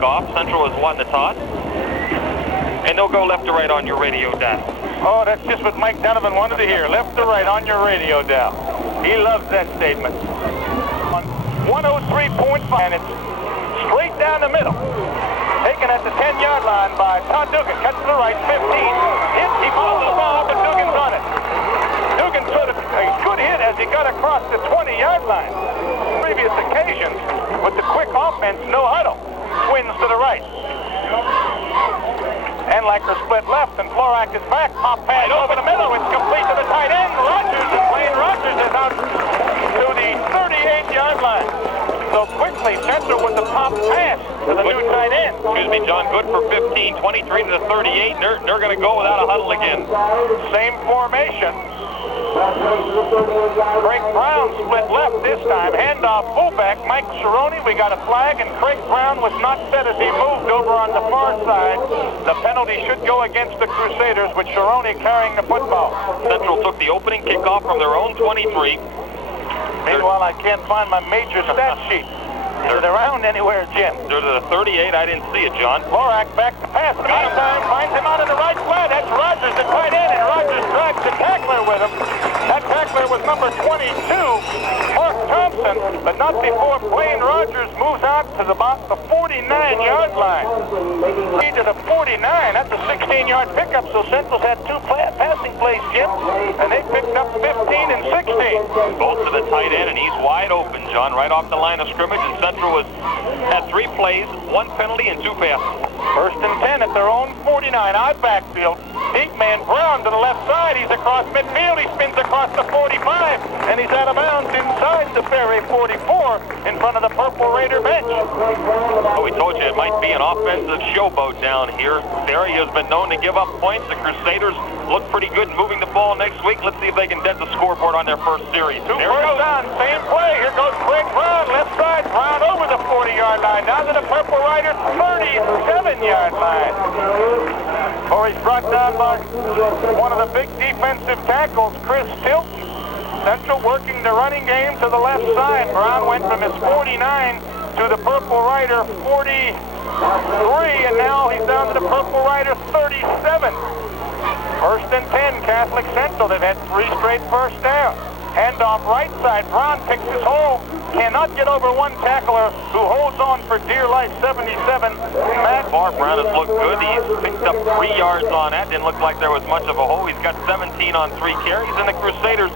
kickoff. Central has won the toss. And they'll go left to right on your radio dial. Oh, that's just what Mike Donovan wanted to hear. Left to right on your radio dial. He loves that statement. On 103.5, and it's straight down the middle. Taken at the 10-yard line by Todd Dugan. Cuts to the right, 15. Hit, he follows the ball, but Dugan's on it. Dugan sort of a good hit as he got across the 20-yard line. Previous occasions, with the quick offense, no huddle. Twins to the right. And Liker split left, and Florak is back. Pop pass over the middle. It's complete to the tight end. Rogers is playing. Rogers is out to the 38-yard line. So quickly, Central with the pop pass to the new tight end. Excuse me, John. Good for 15, 23 to the 38. They're going to go without a huddle again. Same formation. Craig Brown split left this time. Handoff fullback, Mike Cerrone. We got a flag, and Craig Brown was not set as he moved over on the far side. The penalty should go against the Crusaders, with Cerrone carrying the football. Central took the opening kickoff from their own 23. Meanwhile, I can't find my major stat sheet. Is it around anywhere, Jim? They're to the 38. I didn't see it, John. Florak back to pass. In the meantime, finds him out in the right flat. That's Rogers, the tight end, and Rogers drags the tackler with him. That tackler was number 22, Mark Thompson, but not before Blaine Rogers moves out to about the 49-yard line. Lead to the 49. That's a 16-yard pickup, so Central's had two passing plays, Jim, and they picked up 15 and 16. Both to the tight end, and he's wide open, John, right off the line of scrimmage, and Central had 3 plays, 1 penalty, and 2 passes. First and 10 at their own 49, out backfield. Deep man Brown to the left side. He's across midfield. He spins across the 45, and he's out of bounds inside the Ferry 44 in front of the Purple Raider bench. Well, we told you it might be an offensive showboat down here. Ferry has been known to give up points. The Crusaders look pretty good moving the ball next week. Let's see if they can dent the scoreboard on their first series. Two first down, same play. Here goes Craig Brown, left side. Brown over the 40-yard line, down to the Purple Raider 37-yard line. Or he's brought down by one of the big defensive tackles, Chris Tilton. Central working the running game to the left side. Brown went from his 49 to the Purple Raider 43, and now he's down to the Purple Raider 37. First and 10, Catholic Central. They've had 3 straight first downs. Handoff right side. Brown picks his hole. Cannot get over one tackler who holds on for dear life, 77. Matt Far Brown has looked good. He's picked up 3 yards on that. Didn't look like there was much of a hole. He's got 17 on 3 carries, and the Crusaders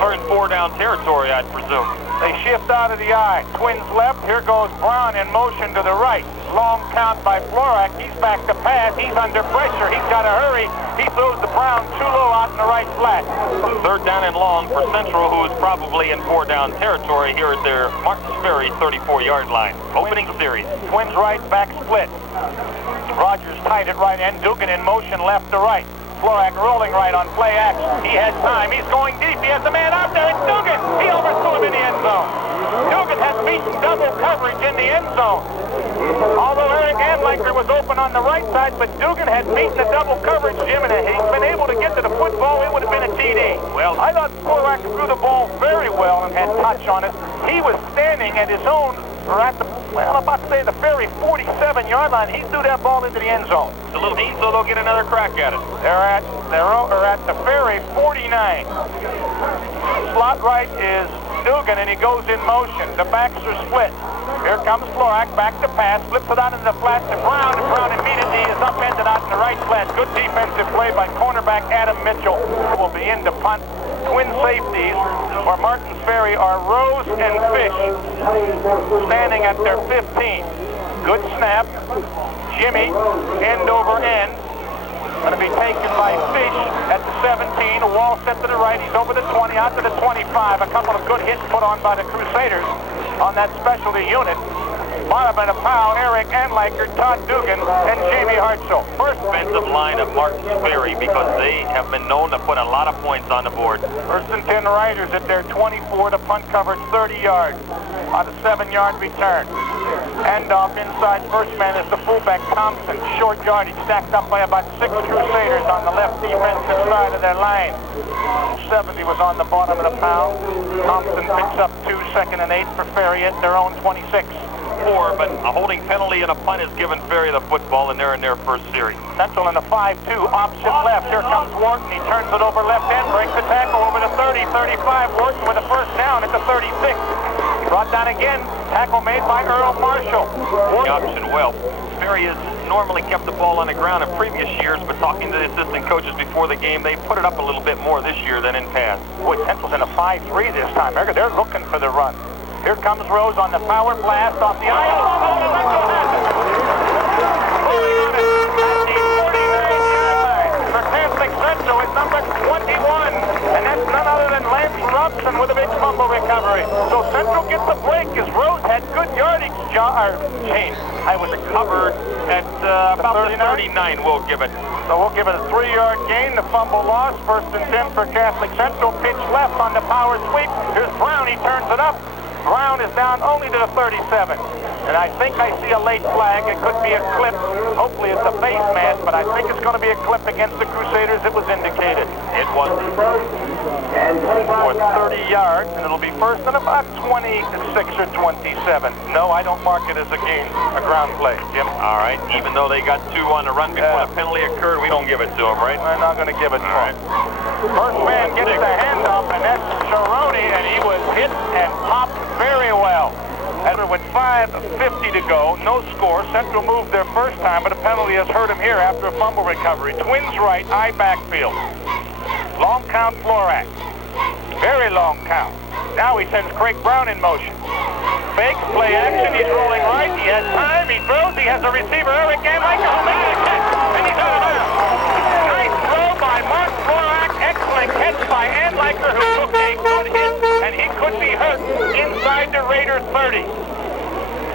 are in 4-down territory, I'd presume. They shift out of the eye. Twins left. Here goes Brown in motion to the right. Long count by Florak. He's back to pass. He's under pressure. He's got to hurry. He throws the Brown too low out in the right flat. 3rd down and long for Central, who is probably in 4-down territory here at their Martins Ferry 34-yard line. Opening series. Twins right, back split. Rogers tight at right end. Dugan in motion left to right. Florak rolling right on play action. He has time. He's going deep. He has a man out there. It's Dugan. He overthrew him in the end zone. Dugan has beaten double coverage in the end zone. Although Eric Anliker was open on the right side, but Dugan had beaten the double coverage, Jim, and he's been able to get to the football. It would have been a TD. Well, I thought Florak threw the ball very well and had touch on it. He was standing at his own, or at the, well, I'm about to say the Ferry 47-yard line. He threw that ball into the end zone. It's a little deep, so they'll get another crack at it. They're at the Ferry 49. Slot right is Dugan, and he goes in motion. The backs are split. Here comes Florak, back to pass, flips it out into the flat to Brown, and Brown immediately is upended out in the right flat. Good defensive play by cornerback Adam Mitchell. Will be in to punt. Twin safeties for Martins Ferry are Rose and Fish, standing at their 15. Good snap. Jimmy, end over end. Going to be taken by Fish at the 17. A wall set to the right. He's over the 20, out to the 25. A couple of good hits put on by the Crusaders on that specialty unit. Barabin, Powell, Eric Anliker, Todd Dugan, and Jamie Hartzell. First defensive line of Martins Ferry, because they have been known to put a lot of points on the board. First and 10 Riders at their 24. The punt covers 30 yards on a 7-yard return. Handoff inside. First man is the fullback Thompson. Short yardage stacked up by about 6 Crusaders on the left defensive side of their line. 70 was on the bottom of the pound. Thompson picks up 2, 2nd and 8 for Ferry at their own 26. 4, but a holding penalty and a punt has given Ferry the football, and they're in their first series. Central in the 5-2, option left. Here comes Wharton. He turns it over left end, breaks the tackle over the 30, 35. Wharton with a first down at the 36. Brought down again. Tackle made by Earl Marshall. The option well. Ferry has normally kept the ball on the ground in previous years, but talking to the assistant coaches before the game, they put it up a little bit more this year than in past. Boy, Central's in a 5-3 this time. They're looking for the run. Here comes Rose on the power blast off the aisle. For Catholic Central is number 21, and that's none other than Lance Robson with a big fumble recovery. So Central gets a break as Rose had good yardage. Change. I was covered at about 39. We'll give it. So we'll give it a 3-yard gain. The fumble loss. 1st and 10 for Catholic Central. Pitch left on the power sweep. Here's Brown. He turns it up. Brown is down only to the 37. And I think I see a late flag. It could be a clip. Hopefully it's a face mask, but I think it's going to be a clip against the Crusaders. It was indicated. It was. For 30 yards, and it'll be first and about 26 or 27. No, I don't mark it as a gain, a ground play, Jim. All right. Even though they got 2 on the run before the penalty occurred, we don't give it to them, right? We're not going to give it to them. First man gets the handoff, and that's Cerrone, and he was hit and popped very well. And with 5:50 to go, no score. Central moved their first time, but a penalty has hurt him here after a fumble recovery. Twins right, eye backfield. Long count, Florak. Very long count. Now he sends Craig Brown in motion. Fake, play action, he's rolling right, he has time, he throws, he has a receiver, Eric Anliker, who makes a catch, and he's out of bounds. Nice throw by Mark Florak, excellent catch by Anliker, who took a good hit, and he could be hurt inside the Raiders 30.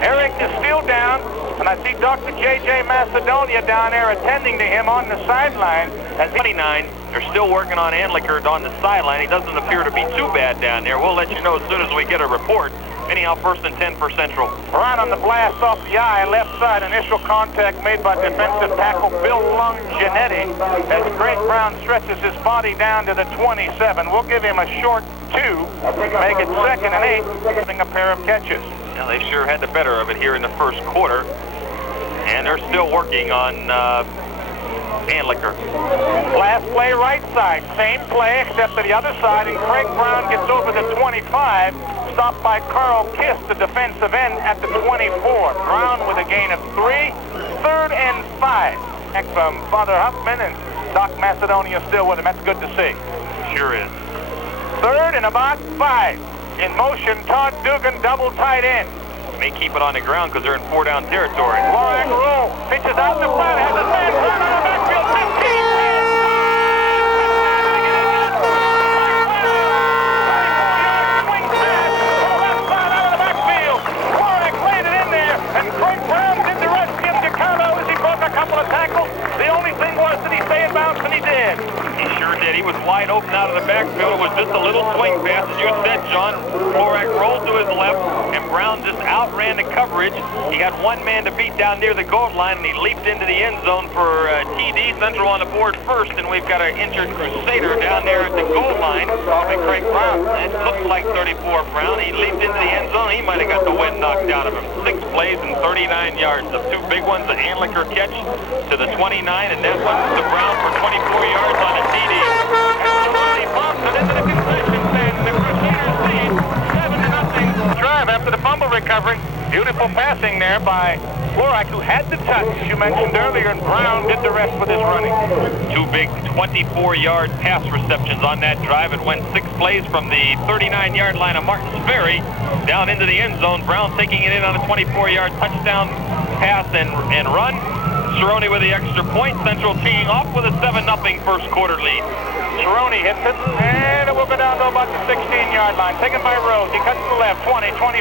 Eric is still down, and I see Dr. J.J. Macedonia down there attending to him on the sideline. At 29, they're still working on Anliker on the sideline. He doesn't appear to be too bad down there. We'll let you know as soon as we get a report. Anyhow, 1st and 10 for Central. Right on the blast off the eye, left side, initial contact made by defensive tackle Bill Longinetti as Craig Brown stretches his body down to the 27. We'll give him a short 2, make it 2nd and 8, having a pair of catches. Yeah, they sure had the better of it here in the first quarter. And they're still working on Anliker. Last play right side, same play except to the other side, and Craig Brown gets over the 25, stopped by Carl Kiss, the defensive end, at the 24. Brown with a gain of 3, 3rd and 5. Back from Father Huffman, and Doc Macedonia still with him. That's good to see. Sure is. 3rd and about 5. In motion, Todd Dugan, double tight end. May keep it on the ground because they're in 4-down territory. Florak roll, pitches out the front, has a man run on the backfield, 15. And Craig Brown did the rest. Jim DeCarlo as he broke a couple of tackles. The only thing was that he stayed in bounds, and he did. He sure did. He was wide open out of the backfield. It was just a little swing pass, as you said, John. Florak rolled to his left, and Brown just outran the coverage. He had one man to beat down near the goal line, and he leaped into the end zone for TD. Central on the board first, and we've got an injured Crusader down there at the goal line. Probably Craig Brown. It looked like 34 Brown. He leaped into the end zone. He might have got the wind knocked out of him. 6 plays and 39 yards. The 2 big ones, the Anliker catch to the 29, and that one to Brown for 24 yards on a TD. And he bumps it into the concession stand. The Crusaders lead 7-0. Drive after the fumble recovery. Beautiful passing there by Florak, who had the touch, as you mentioned earlier, and Brown did the rest with his running. 2 big 24-yard pass receptions on that drive. It went 6 plays from the 39-yard line of Martin's Ferry down into the end zone. Brown taking it in on a 24-yard touchdown pass and run. Cerrone with the extra point. Central teeing off with a 7-0 first quarter lead. Cerrone hits it, and it will go down to about the 16-yard line. Taken by Rose. He cuts to the left. 20, 25. It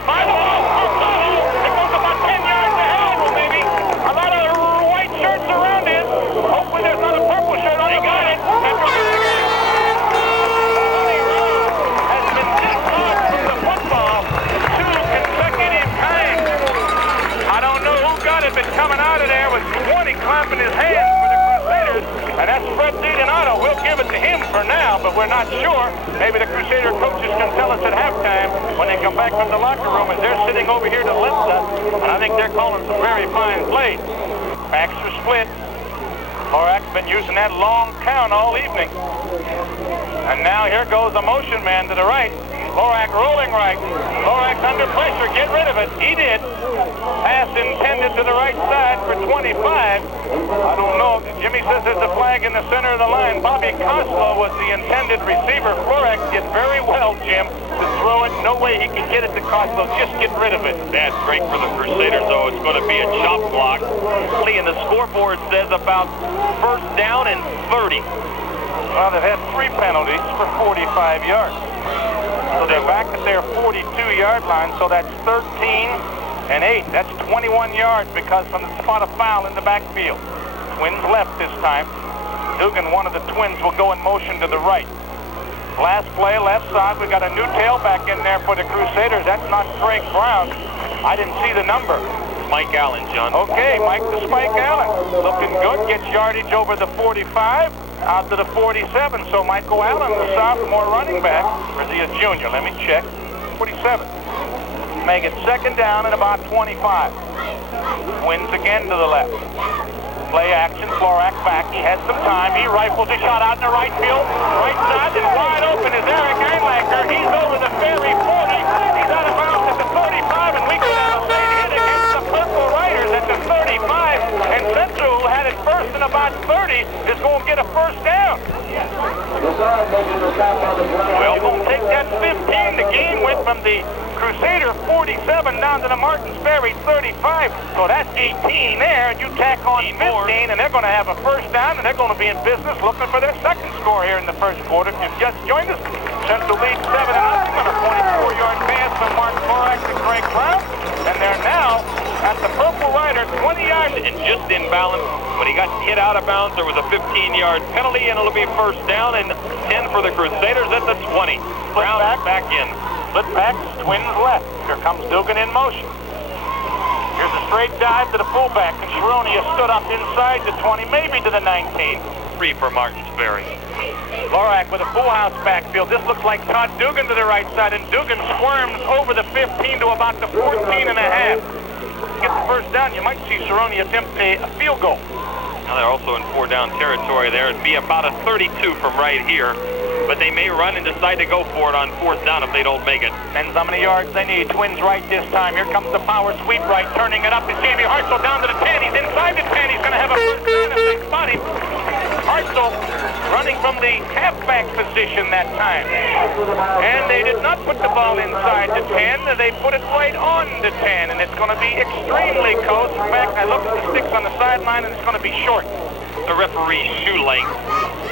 goes about 10 yards ahead, maybe. A lot of white shirts around it. Hopefully there's not a purple shirt on the got it. Has been dislodged from the football 2 consecutive times. I don't know who got it, but coming out of there with 20 clapping his hands for the Crusaders, and that's Fred DiDonato. Well, we'll give it to him for now, but we're not sure. Maybe the Crusader coaches can tell us at halftime when they come back from the locker room, as they're sitting over here to the left side, and I think they're calling some very fine plays. Backs are split. Horak's been using that long count all evening. And now here goes the motion man to the right. Horak rolling right. Horak's under pressure. Get rid of it. He did. Pass intended to the right side for 25. I don't know. Jimmy says there's a flag in the center of the line. Bobby Koslow was the intended receiver. Horak did very well, Jim, to throw it. No way he can get it to Koslow. Just get rid of it. That's great for the Crusaders, though. It's going to be a chop block. And the scoreboard says about first down and 30. Well, they've had 3 penalties for 45 yards. So they're back at their 42-yard line, so that's 13 and 8. That's 21 yards because from the spot of foul in the backfield. Twins left this time. Dugan, one of the Twins, will go in motion to the right. Last play, left side. We got a new tailback in there for the Crusaders. That's not Craig Brown. I didn't see the number. Mike Allen, John. Okay, Mike the Spike Allen. Looking good. Gets yardage over the 45. Out to the 47, so Michael Allen, the sophomore running back, or is he a junior? Let me check. 47. Make it second down and about 25. Wins again to the left. Play action, Florak back. He has some time. He rifles a shot out in the right field. Right side is wide open is Eric Einlacher. He's over the Ferry 40. He's out of bounds at the 35, and we could have a late hit against the Purple Riders at the 35. And Central, who had it first and about 30, is going to get a first down. Well, going to take that 15. The game went from the Crusader 47 down to the Martins Ferry 35. So that's 18 there, and you tack on 15, and they're going to have a first down, and they're going to be in business looking for their second score here in the first quarter. If you've just joined us, Central leads 7-0 on a 24-yard pass from Mark Horak to Craig Brown, and they're now at the Purple Rider, 20 yards. And just in balance, when he got hit out of bounds, there was a 15-yard penalty, and it'll be first down and 10 for the Crusaders at the 20. Brown back in. Split back, Twins left. Here comes Dugan in motion. Here's a straight dive to the fullback, and Sharonia stood up inside the 20, maybe to the 19. 3 for Martins Ferry. Horak with a full house backfield. This looks like Todd Dugan to the right side, and Dugan squirms over the 15 to about the 14 and a half. Get the first down, you might see Sharonia attempt a field goal. Now they're also in 4-down territory there. It'd be about a 32 from right here, but they may run and decide to go for it on 4th down if they don't make it. Depends how many yards they need. Twins right this time. Here comes the power sweep right, turning it up to Jamie Hartzell down to the 10. He's inside the 10. He's going to have a first down if they spot him. Hartzell running from the halfback position that time. And they did not put the ball inside the 10. They put it right on the 10, and it's going to be extremely close. In fact, I looked at the sticks on the sideline, and it's going to be short. The referee's shoe length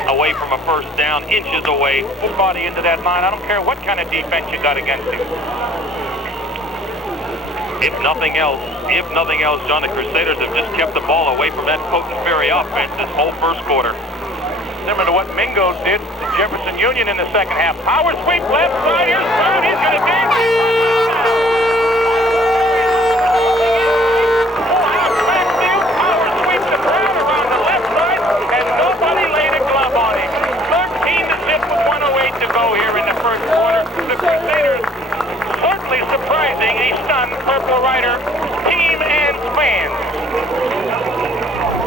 away from a first down, inches away. Full body into that line. I don't care what kind of defense you got against him. If nothing else, John, the Crusaders have just kept the ball away from that potent Ferry offense this whole first quarter. Similar to what Mingo did to Jefferson Union in the second half. Power sweep left side. Here's Brown. He's going to dance. Power sweep to Brown around the left side, and nobody laid a glove on him. 13 to 0 with 1:08 to go here in the first quarter. The Crusaders certainly surprising a stunned Purple Rider team and fans.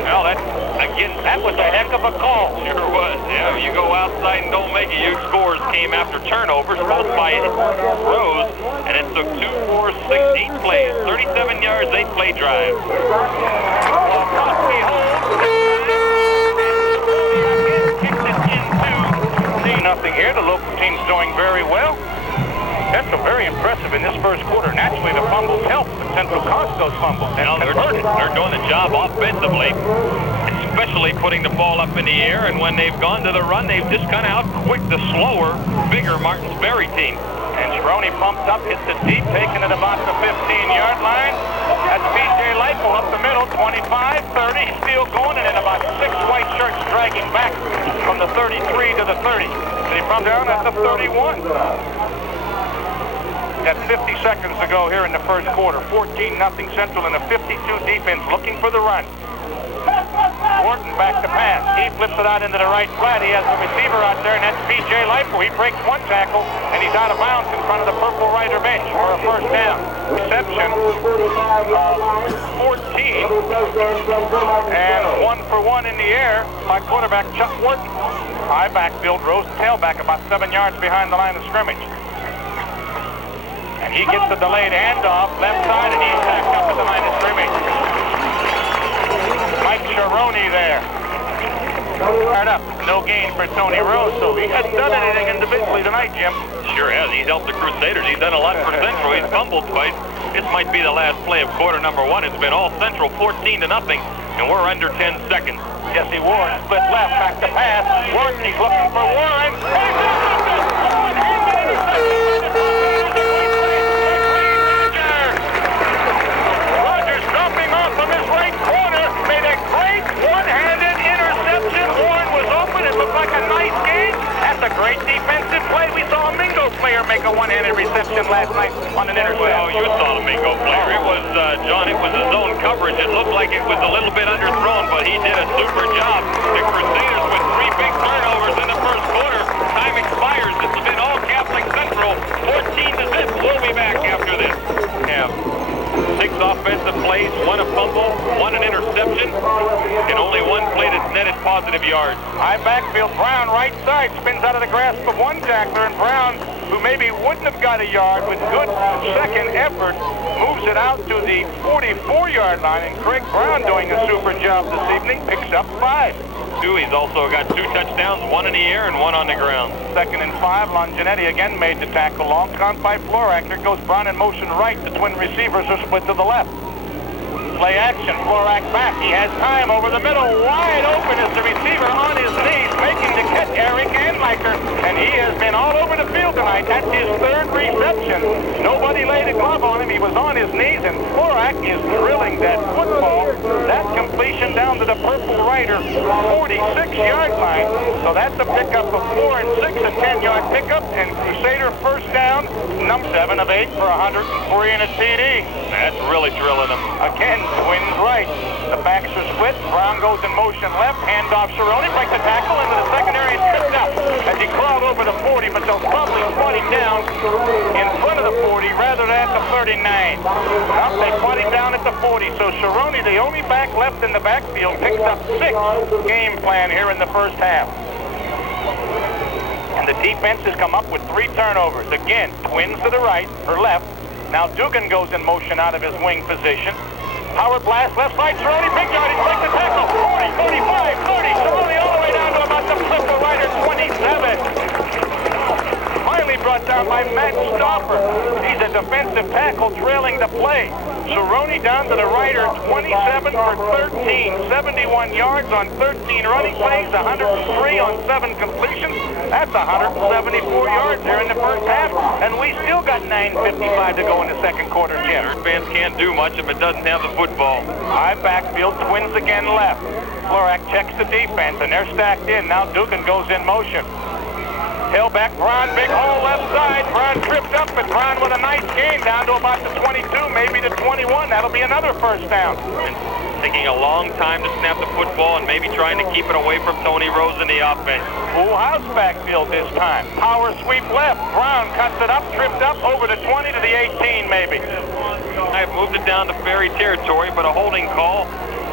Well, that was a heck of a call. Sure was. Yeah, you go outside and don't make it. Huge scores came after turnovers, both by Rose, and it took 2, 4, 6, 8 plays, 37 yards, 8-play drive. Nothing here. The local team's doing very well. That's very impressive in this first quarter. Naturally, the fumbles help, but Central cost those fumbles. Well, they're doing the job offensively, especially putting the ball up in the air, and when they've gone to the run, they've just kind of outquicked the slower, bigger Martins Ferry team. And Sharoney pumped up, hits it deep, taking it about the 15-yard line. That's P.J. Leifel up the middle, 25, 30. He's still going, and then about 6 white shirts dragging back from the 33 to the 30. They come down at the 31. Got 50 seconds to go here in the first quarter. 14-0 Central, and a 52 defense looking for the run. Wharton back to pass. He flips it out into the right flat. He has the receiver out there, and that's P.J. Leifer. He breaks one tackle, and he's out of bounds in front of the Purple Rider bench for a first down. Reception 14, and 1-for-1 in the air by quarterback Chuck Wharton. High backfield, Rose tailback about 7 yards behind the line of scrimmage. And he gets the delayed handoff left side, and he's backed up at the line of scrimmage. Mike Sharoni there. Hard up. No gain for Tony Rose, so he hasn't done anything individually tonight, Jim. Sure has. He's helped the Crusaders. He's done a lot for Central. He's fumbled twice. This might be the last play of quarter number 1. It's been all Central, 14-0, and we're under 10 seconds. Jesse Warren split left, back to pass. Warren, he's looking for Warren. Rogers dropping off from his right corner, made a great one-handed interception. Warren was open. It looked like a nice game. That's a great defensive play. We saw a Mingo player make a one-handed reception last night on an interception. Well, you saw the Mingo player. It was, John, it was a zone coverage. It looked like it was a little bit underthrown, but he did a super job. The Crusaders with 3 big turnovers in the first quarter. Time expires. This has been all Catholic Central. 14-0. We'll be back after this. Yeah. 6 offensive plays, 1 a fumble, 1 an interception, and only 1 play that's netted positive yards. High backfield, Brown right side, spins out of the grasp of one tackler, and Brown, who maybe wouldn't have got a yard with good second effort, moves it out to the 44-yard line, and Craig Brown doing a super job this evening, picks up 5. He's also got 2 touchdowns, 1 in the air and 1 on the ground. 2nd and 5, Longinetti again made the tackle. Long count by Florak. Here goes Brown in motion right. The twin receivers are split to the left. Play action, Florak back. He has time over the middle. Wide open is the receiver on his knees, making the catch, Eric Anliker. And he has been all over the field tonight. That's his 3rd reception. Nobody laid a glove on him. He was on his knees, and Florak is drilling that football. That completion down to the Purple Rider 46-yard line. So that's a pickup of 4 and 6, a 10-yard pickup, and Crusader first down, number 7 of 8 for 103 and a TD. That's really drilling him. Again, twins right. The backs are split. Brown goes in motion left. Handoff Cerrone. Breaks the tackle into the secondary and tripped up as he crawled over the 40, but they'll probably spot him down in front of the 40 rather than at the 39. Well, they spot him down at the 40, so Cerrone, the only back left in the backfield, picks up 6. Game plan here in the first half. And the defense has come up with 3 turnovers. Again, twins to the right, or left. Now Dugan goes in motion out of his wing position. Howard blast, left side, Cerrone, big yardage, break the tackle, 40, 45, 30, Cerrone all the way down to about the Purple Rider 27. Finally brought down by Matt Stauffer. He's a defensive tackle trailing the play. Cerrone down to the Rider 27 for 13, 71 yards on 13 running plays, 103 on 7 completions. That's 174 yards there in the first half, and we still got 9:55 to go in the second quarter, Jim. Third fans can't do much if it doesn't have the football. High backfield, twins again left. Florak checks the defense, and they're stacked in. Now Dugan goes in motion. Tailback, Brown, big hole left side. Brown tripped up, but Brown with a nice gain down to about the 22, maybe the 21. That'll be another first down. Taking a long time to snap the football and maybe trying to keep it away from Tony Rose in the offense. Full house backfield this time. Power sweep left. Brown cuts it up, tripped up over the 20 to the 18 maybe. I've moved it down to Ferry territory, but a holding call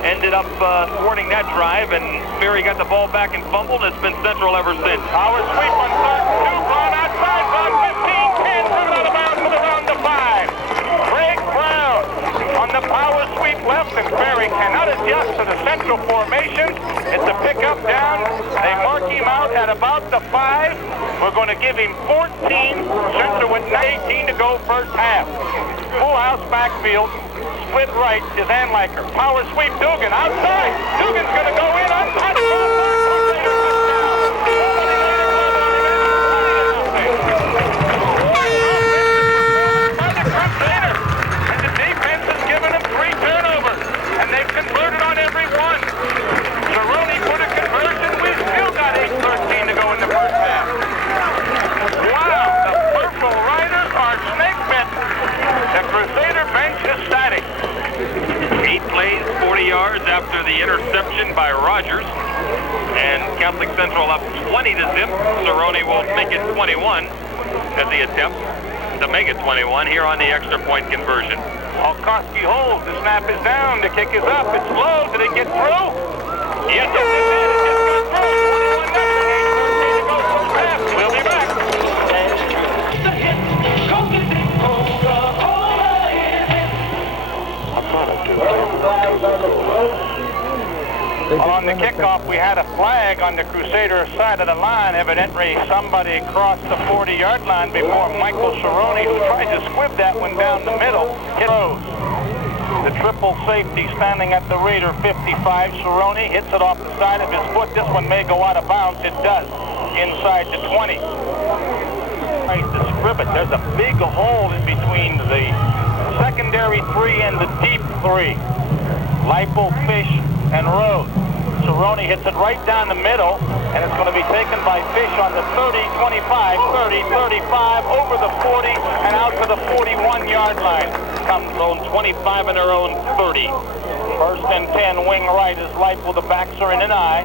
ended up thwarting that drive, and Ferry got the ball back and fumbled. It's been Central ever since. Power sweep on 3rd and 2. Brown outside, Brown 15, 10, put it out of bounds for the round to 5. Craig Brown on the power sweep left, and Ferry cannot adjust to the Central formation. It's a pickup down. They mark him out at about the 5. We're going to give him 14. Central with 19 to go first half. Full house backfield. Split right is Anliker. Power sweep, Dugan outside. Dugan's going to go in untouched. And the defense has given him 3 turnovers, and they've converted on every one. Cerrone put a conversion. We've still got 8:13 to go in the first half. Wow, the Purple Riders are snake bitten. The Crusader bench is static. 8 plays, 40 yards after the interception by Rogers. And Catholic Central up 20 to zip. Cerrone will make it 21 as he attempts to make it 21 here on the extra point conversion. Olkowski holds. The snap is down. The kick is up. It's low. Did it get through? Yes, it did. It just got through. 21-0. 13 to go first half. We'll be back. On the kickoff, we had a flag on the Crusader side of the line. Evidently, somebody crossed the 40-yard line before Michael Cerrone, who tried to squib that one down the middle, hit Rose. The triple safety standing at the Raider 55. Cerrone hits it off the side of his foot. This one may go out of bounds. It does. Inside the 20. Right to scrib it. There's a big hole in between the secondary 3 and the deep 3. Leipold, Fish, and Rose. Cerrone hits it right down the middle, and it's going to be taken by Fish on the 30, 25, 30, 35, over the 40, and out to the 41-yard line. Comes zone 25 in their own 30. First and 10, wing right as Leipold. The backs are in an eye.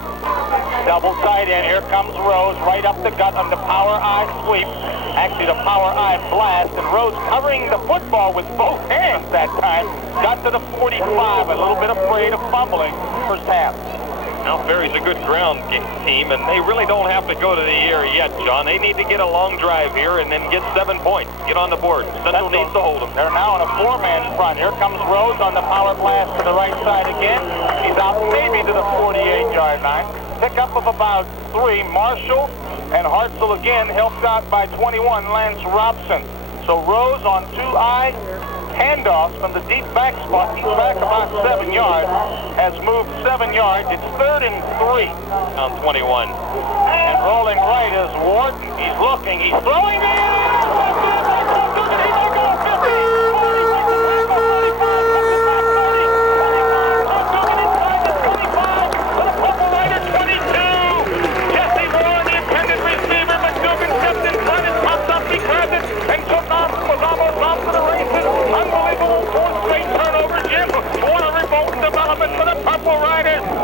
Double tight end. Here comes Rose, right up the gut on the power eye sweep. Actually, the power eye blast, and Rose covering the football with both hands that time. Got to the 45, a little bit afraid of fumbling first half. Now, Ferry's a good ground team, and they really don't have to go to the air yet, John. They need to get a long drive here and then get 7 points. Get on the board. Central needs to hold them. They're now in a 4-man front. Here comes Rose on the power blast to the right side again. He's out maybe to the 48-yard line. Pickup of about 3. Marshall and Hartzell again helped out by 21, Lance Robson. So Rose on 2-eye handoffs from the deep back spot. He's back about 7 yards. Has moved 7 yards. It's 3rd and 3. On 21. And rolling right is Wharton. He's looking. He's throwing it.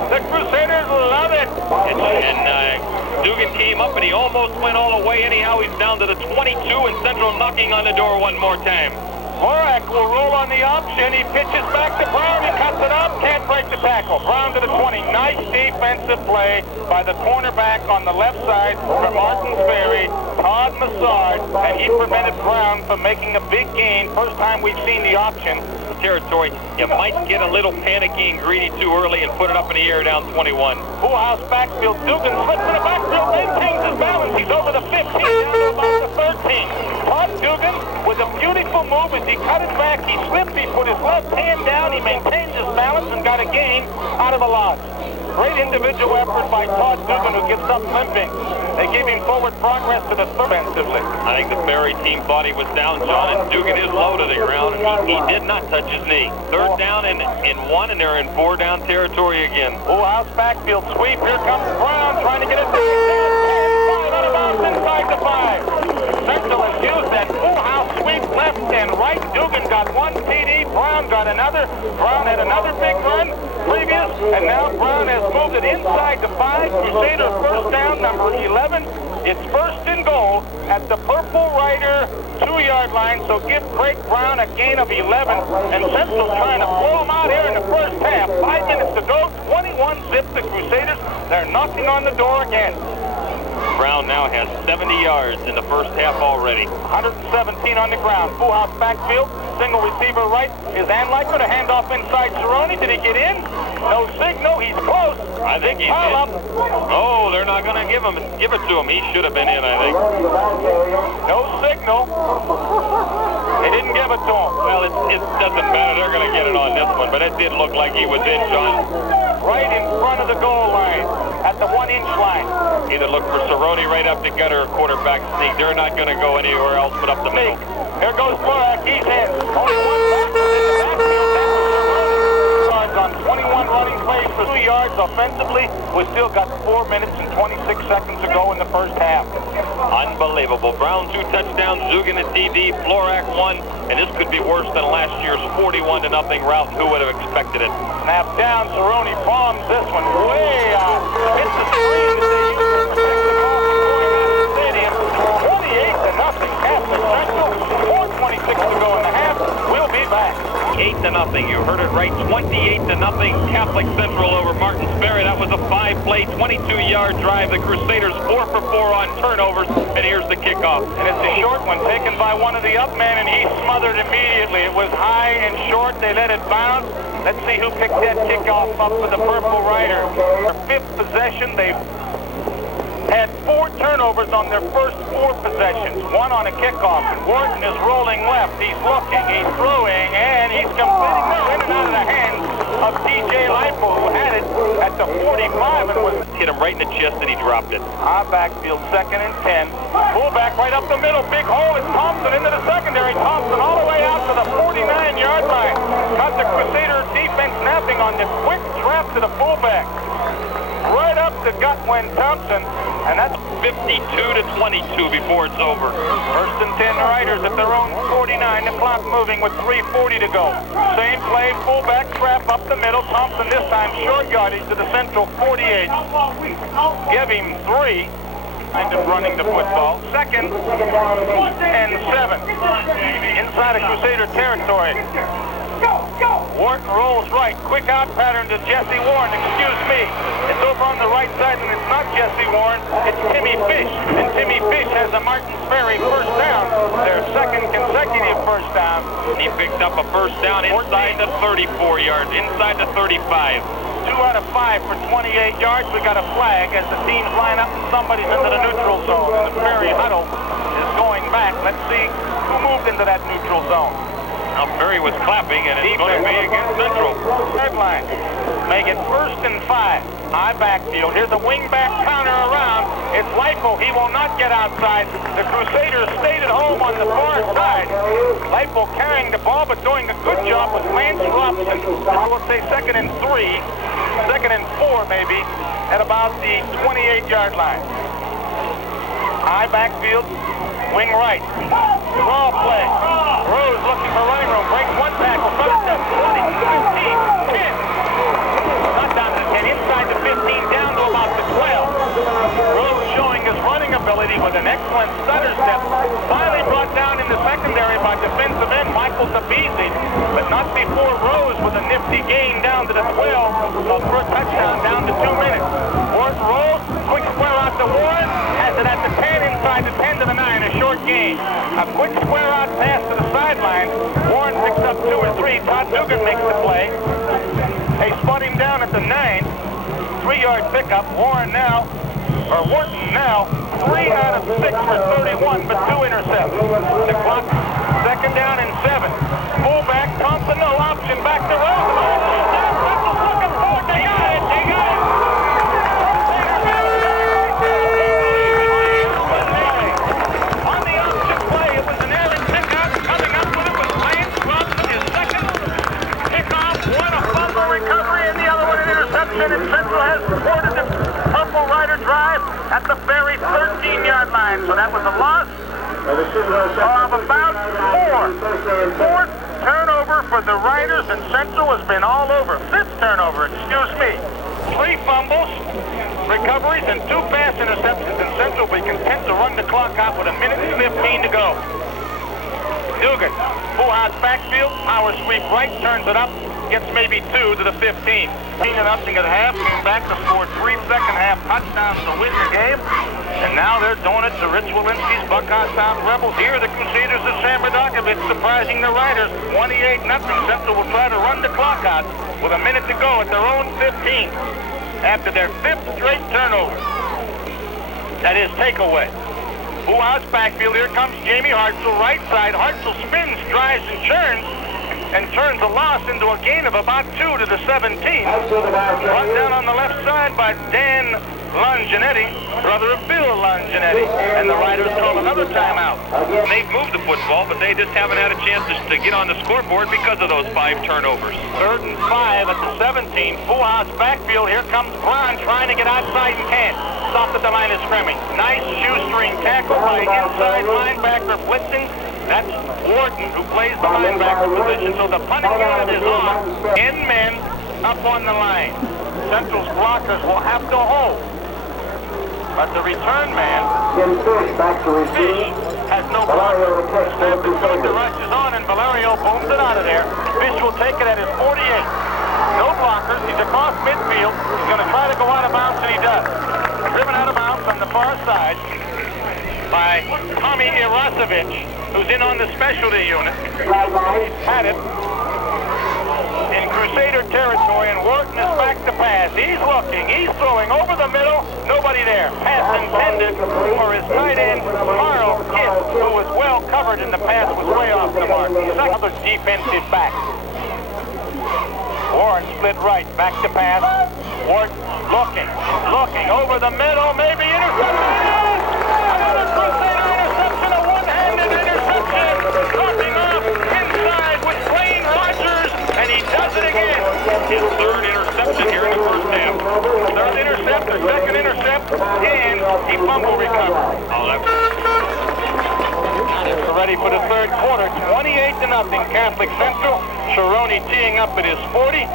The Crusaders love it. And Dugan came up and he almost went all the way. Anyhow, he's down to the 22 and Central knocking on the door one more time. Morak will roll on the option. He pitches back to Brown. He cuts it up. Can't break the tackle. Brown to the 20. Nice defensive play by the cornerback on the left side for Martin Ferry, Todd Massard, and he prevented Brown from making a big gain. First time we've seen the option. Territory, you might get a little panicky and greedy too early and put it up in the air down 21. Full house backfield. Dugan slips in the backfield, maintains his balance. He's over the 15, down to about the 13. Todd Dugan with a beautiful move as he cut it back. He slipped, he put his left hand down, he maintained his balance and got a gain out of a loss. Great individual effort by Todd Dugan, who gets up limping. They gave him forward progress to the third offensively. I think the Ferry team thought he was down, John, and Dugan is low to the ground, and he did not touch his knee. 3rd down in 1, and they're in 4 down territory again. Full house backfield sweep. Here comes Brown trying to get it down. 10, 5 out of bounds inside the 5. Central has used that full house sweep left and right. Dugan got 1 TD. Brown got another. Brown had another big run previous, and now Brown has moved it inside the 5. Crusader first down, number 11. It's 1st and goal at the Purple Rider 2-yard line, so give Craig Brown a gain of 11, and Central trying to blow him out here in the first half. 5 minutes to go, 21-zip the Crusaders. They're knocking on the door again. Brown now has 70 yards in the first half already. 117 on the ground. Full house backfield. Single receiver right is Anliker to hand off inside Cerrone. Did he get in? No signal. He's close. I think he's in. Up. Oh, they're not going to give it to him. He should have been in, I think. No signal. They didn't give it to him. Well, it doesn't matter. They're going to get it on this one, but it did look like he was in, John. Right in front of the goal line at the 1-inch line. Either look for Cerrone right up the gutter or quarterback sneak. They're not going to go anywhere else but up the middle. Here goes Florak. He's in. Only 1 backfield in the backfield. That was Cerrone. Yards on 21 running plays for 2 yards offensively. We still got 4 minutes and 26 seconds to go in the first half. Unbelievable. Brown 2 touchdowns, Dugan a TD, Florak 1, and this could be worse than last year's 41-0 rout. Who would have expected it? Snap down. Cerrone bombs this one way out. Hits the Catholic Central over Martins Ferry. That was a 5-play, 22-yard drive. The Crusaders 4 for 4 on turnovers, and here's the kickoff. And it's a short one taken by one of the up men, and he smothered immediately. It was high and short. They let it bounce. Let's see who picked that kickoff up for the Purple Rider. Their fifth possession, they've had 4 turnovers on their first 4 possessions, 1 on a kickoff. And Wharton is rolling left. He's looking, he's throwing, and he's completing it in and out of the hands of DJ Lipo, who had it at the 45 and was hit him right in the chest, and he dropped it. our backfield, 2nd and 10. Fullback right up the middle, big hole. It's Thompson into the secondary. Thompson all the way out to the 49-yard line. Got the Crusader defense napping on the quick trap to the fullback. Right up the gut went Thompson, and that's 52-22 before it's over. 1st and 10 Riders at their own 49. The clock moving with 3:40 to go. Same play, fullback trap up the middle. Thompson this time short yardage to the Central 48. Give him 3. End up running the football. 2nd and 7. Inside of Crusader territory. Wharton rolls right. Quick out pattern to Jesse Warren. Excuse me. It's over on the right side, and it's not Jesse Warren. It's Timmy Fish. And Timmy Fish has a Martins Ferry first down. Their 2nd consecutive first down. He picked up a first down inside the 34 yards, inside the 35. 2 out of 5 for 28 yards. We got a flag as the teams line up and somebody's into the neutral zone. And the Ferry huddle is going back. Let's see who moved into that neutral zone. Now Ferry was clapping, and it's going to be against Central. Third line. Make it 1st and 5. High backfield. Here's a wingback counter around. It's Lipo. He will not get outside. The Crusaders stayed at home on the far side. Lipo carrying the ball, but doing a good job with Lance Robson. We'll say 2nd and 3. 2nd and 4 maybe at about the 28-yard line. High backfield. Wing right. Draw play. Rose looking for running room. Breaks 1 tackle. Front of 20, 15, 10. Not down to the 10. Inside the 15. Down to about the 12. Rose showing his running ability with an excellent stutter step. Finally brought down in the secondary by defensive end Michael Tabisi. But not before Rose with a nifty gain down to the 12. So for a touchdown down to 2 minutes. Wharton rolls. Quick square out to Warren. Has it at the 10. Inside the 10 to the 9. A short gain. A quick square out pass to the sideline. Warren picks up 2 or 3. Todd Dugan makes the play. They spot him down at the 9. 3-yard pickup. Wharton now 3 out of 6 for 31, but 2 intercepts. The clock, 2nd down and 7. Fullback, Thompson, no option, back to Rose. Looking for it. They got it. On the option play, it was an errant pickup. Coming up with it was Lance Robson, his 2nd kickoff. 1 a fumble recovery, and the other one an interception. And Central has supported the Purple Rider drive at the Ferry 13-yard line. So that was a loss of about 4. 4th turnover for the Riders, and Central has been all over. 5th turnover, excuse me. 3 fumbles, recoveries, and 2 pass interceptions, and Central will be content to run the clock out with 1 minute and 15 to go. Dugan, full house backfield, power sweep right, turns it up, gets maybe 2 to the 15. 15-0 at half, came back to score 3 second-half touchdowns to win the game. And now they're doing it to Rich Walensky's Buckeye Sound Rebels. Here the Crusaders of Sam Radokovich surprising the Riders. 28-0. Central will try to run the clock out with 1 minute to go at their own 15 after their 5th straight turnover. That is takeaway. Full house backfield. Here comes Jamie Hartzell, right side. Hartzell spins, drives, and turns a loss into a gain of about 2 to the 17. Brought down on the left side by Dan Longinetti, brother of Bill Longinetti, and the Riders call another timeout. They've moved the football, but they just haven't had a chance to get on the scoreboard because of those 5 turnovers. 3rd and 5 at the 17. Full house backfield. Here comes Brown trying to get outside and can't. Stopped at the line of scrimmage. Nice shoestring tackle by inside linebacker blitzing. That's Wharton, who plays the linebacker position, so the punting unit is on. 10 men up on the line. Central's blockers will have to hold. But the return man, Fish, has no blocker. Snap is good, the rush is on, and Valerio booms it out of there. Fish will take it at his 48. No No blockers. He's across midfield. He's going to try to go out of bounds, and he does. Driven out of bounds on the far side by Tommy Irasevich, who's in on the specialty unit. He's had it in Crusader territory, and Wharton is back to pass. He's looking. He's throwing over the middle. Nobody there. Pass intended for his tight end, Carl Kidd, who was well covered, and the pass was way off the mark. Another defensive back. Warren split right, back to pass. Wharton looking over the middle, maybe interception. Another Crusader interception, a one-handed interception. Dropping off inside with Blaine Rogers, and he does it again. His third interception here in the first half. Third intercept, or second intercept, and he fumble recovered. Oh, that's... We're ready for the third quarter. 28-0 Catholic Central. Cerrone teeing up at his 40.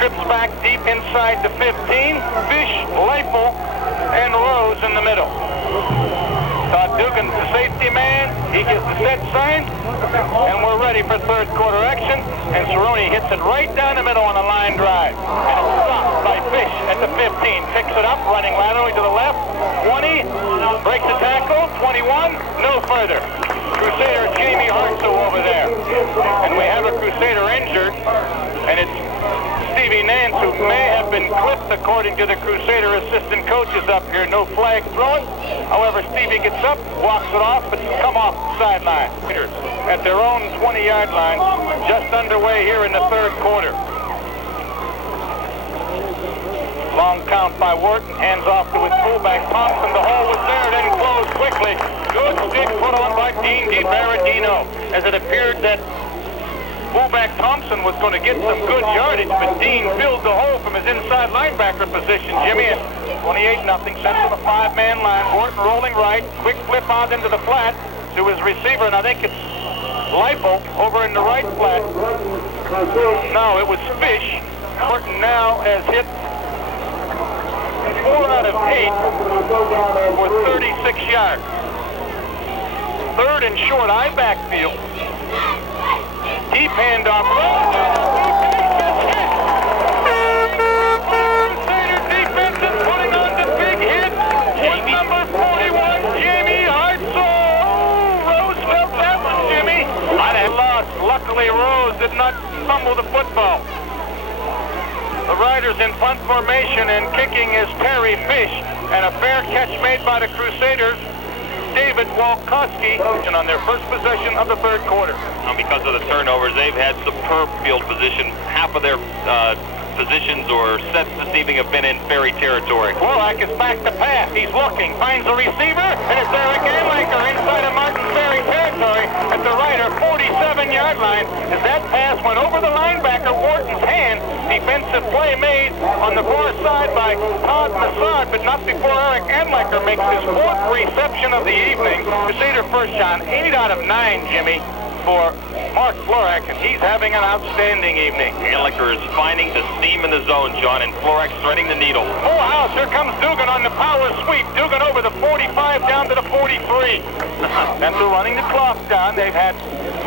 Trips back deep inside the 15. Fish, Leifel, and Rose in the middle. Todd Dugan's the safety man. He gets the set sign, and we're ready for third quarter action. And Cerrone hits it right down the middle on a line drive. And it's stopped by Fish at the 15. Picks it up, running laterally to the left. 20, breaks the tackle. 21, no further. Crusader Jamie Hartsoe over there. And we have a Crusader injured, and it's Stevie Nance, who may have been clipped according to the Crusader assistant coaches up here. No flag thrown. However, Stevie gets up, walks it off, but it's come off the sideline. At their own 20-yard line, just underway here in the third quarter. Long count by Wharton, hands off to his fullback Thompson. The hole was there, then closed quickly. Good stick put on by Dean DiBarradino, as it appeared that fullback Thompson was going to get some good yardage, but Dean filled the hole from his inside linebacker position, Jimmy. And 28-0, sent to the five-man line. Wharton rolling right, quick flip out into the flat to his receiver, and I think it's Leifel over in the right flat. No, it was Fish. Wharton now has hit 4 out of 8 for 36 yards. Third and short, I backfield. Deep handoff. Crusader defense is putting on the big hit. Number 41, Jamie Hartsoe. Rose felt that one, Jimmy. I'd have lost. Luckily, Rose did not fumble the football. The Riders in punt formation, and kicking is Terry Fish, and a fair catch made by the Crusaders, David Walkowski, and on their first possession of the third quarter. And because of the turnovers, they've had superb field position. Half of their positions or sets this evening have been in Ferry territory. Florek is back to pass. He's looking, finds the receiver, and it's Eric Anlaker inside of Martin's Ferry territory at the Rider 47-yard line. As that pass went over the linebacker Wharton's hand, defensive play made on the far side by Todd Massard, but not before Eric Anlaker makes his fourth reception of the evening. Crusader first down, 8 out of 9, Jimmy, for Mark Florek, and he's having an outstanding evening. Anliker is finding the seam in the zone, John, and Florek threading the needle. Full house, here comes Dugan on the power sweep. Dugan over the 45 down to the 43. After running the clock down, they've had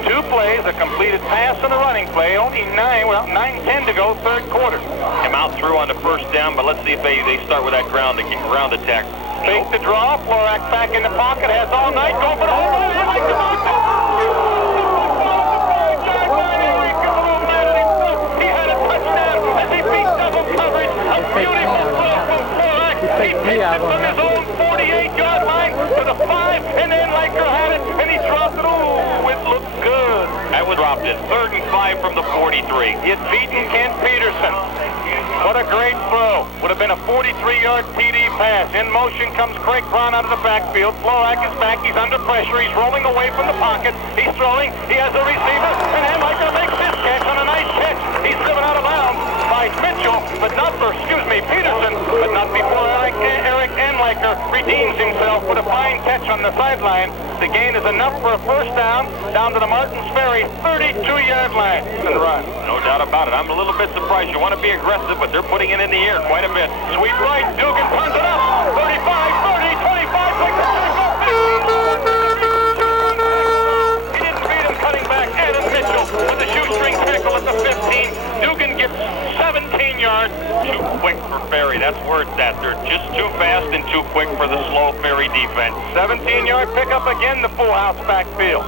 2 plays, a completed pass and a running play. Only 9-10 to go, third quarter. Came out through on the first down, but let's see if they start with that ground attack. Fake the draw, Florek back in the pocket, has all night, go for the hole, and like the Martin. He had a touchdown as he beat double coverage. A beautiful throw from Florek. He picked it from his own 48-yard line to the 5, and then Anlaker had it, and he dropped it. Oh, it looked good. That was dropped in 3rd and 5 from the 43. He had beaten Kent Peterson. What a great throw. Would have been a 43-yard TD pass. In motion comes Craig Brown out of the backfield. Florek is back. He's under pressure. He's rolling away from the pocket. He's throwing. He has a receiver. And Anlaker makes this catch on a nice catch. He's driven out of bounds by Mitchell, Peterson, but not before Eric Anlaker redeems himself with a fine catch on the sideline. The gain is enough for a first down to the Martins Ferry 32-yard line and run. No doubt about it. I'm a little bit surprised. You want to be aggressive, but they're putting it in the air quite a bit. Sweep right, Dugan turns it up. 35, 30, 25, like the He didn't beat him cutting back. Adam Mitchell with the shoestring tackle at the 15. Dugan gets for Ferry. That's where it's at. They're just too fast and too quick for the slow Ferry defense. 17-yard pickup again, the full house backfield.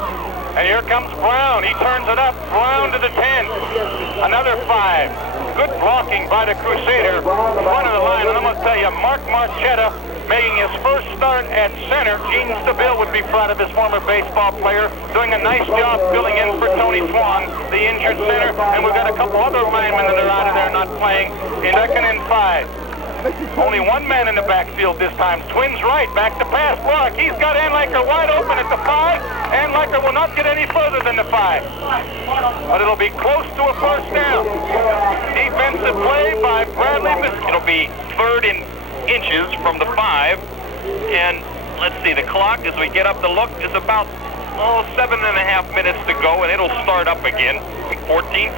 And here comes Brown. He turns it up. Brown to the 10. Another 5. Good blocking by the Crusader. Front of the line. And I'm going to tell you, Mark Marchetta making his first start at center. Gene Stabile would be proud of his former baseball player. Doing a nice job filling in for Tony Swan, the injured center. And we've got a couple other linemen that are out of there not playing. In 2nd and 5. Only one man in the backfield this time. Twins right, back to pass. Look, he's got Anliker wide open at the 5. Anliker will not get any further than the 5. But it'll be close to a first down. Defensive play by Bradley. It'll be 3rd in inches from the 5. And let's see, the clock as we get up to look is about 7.5 minutes to go, and it'll start up again. 14th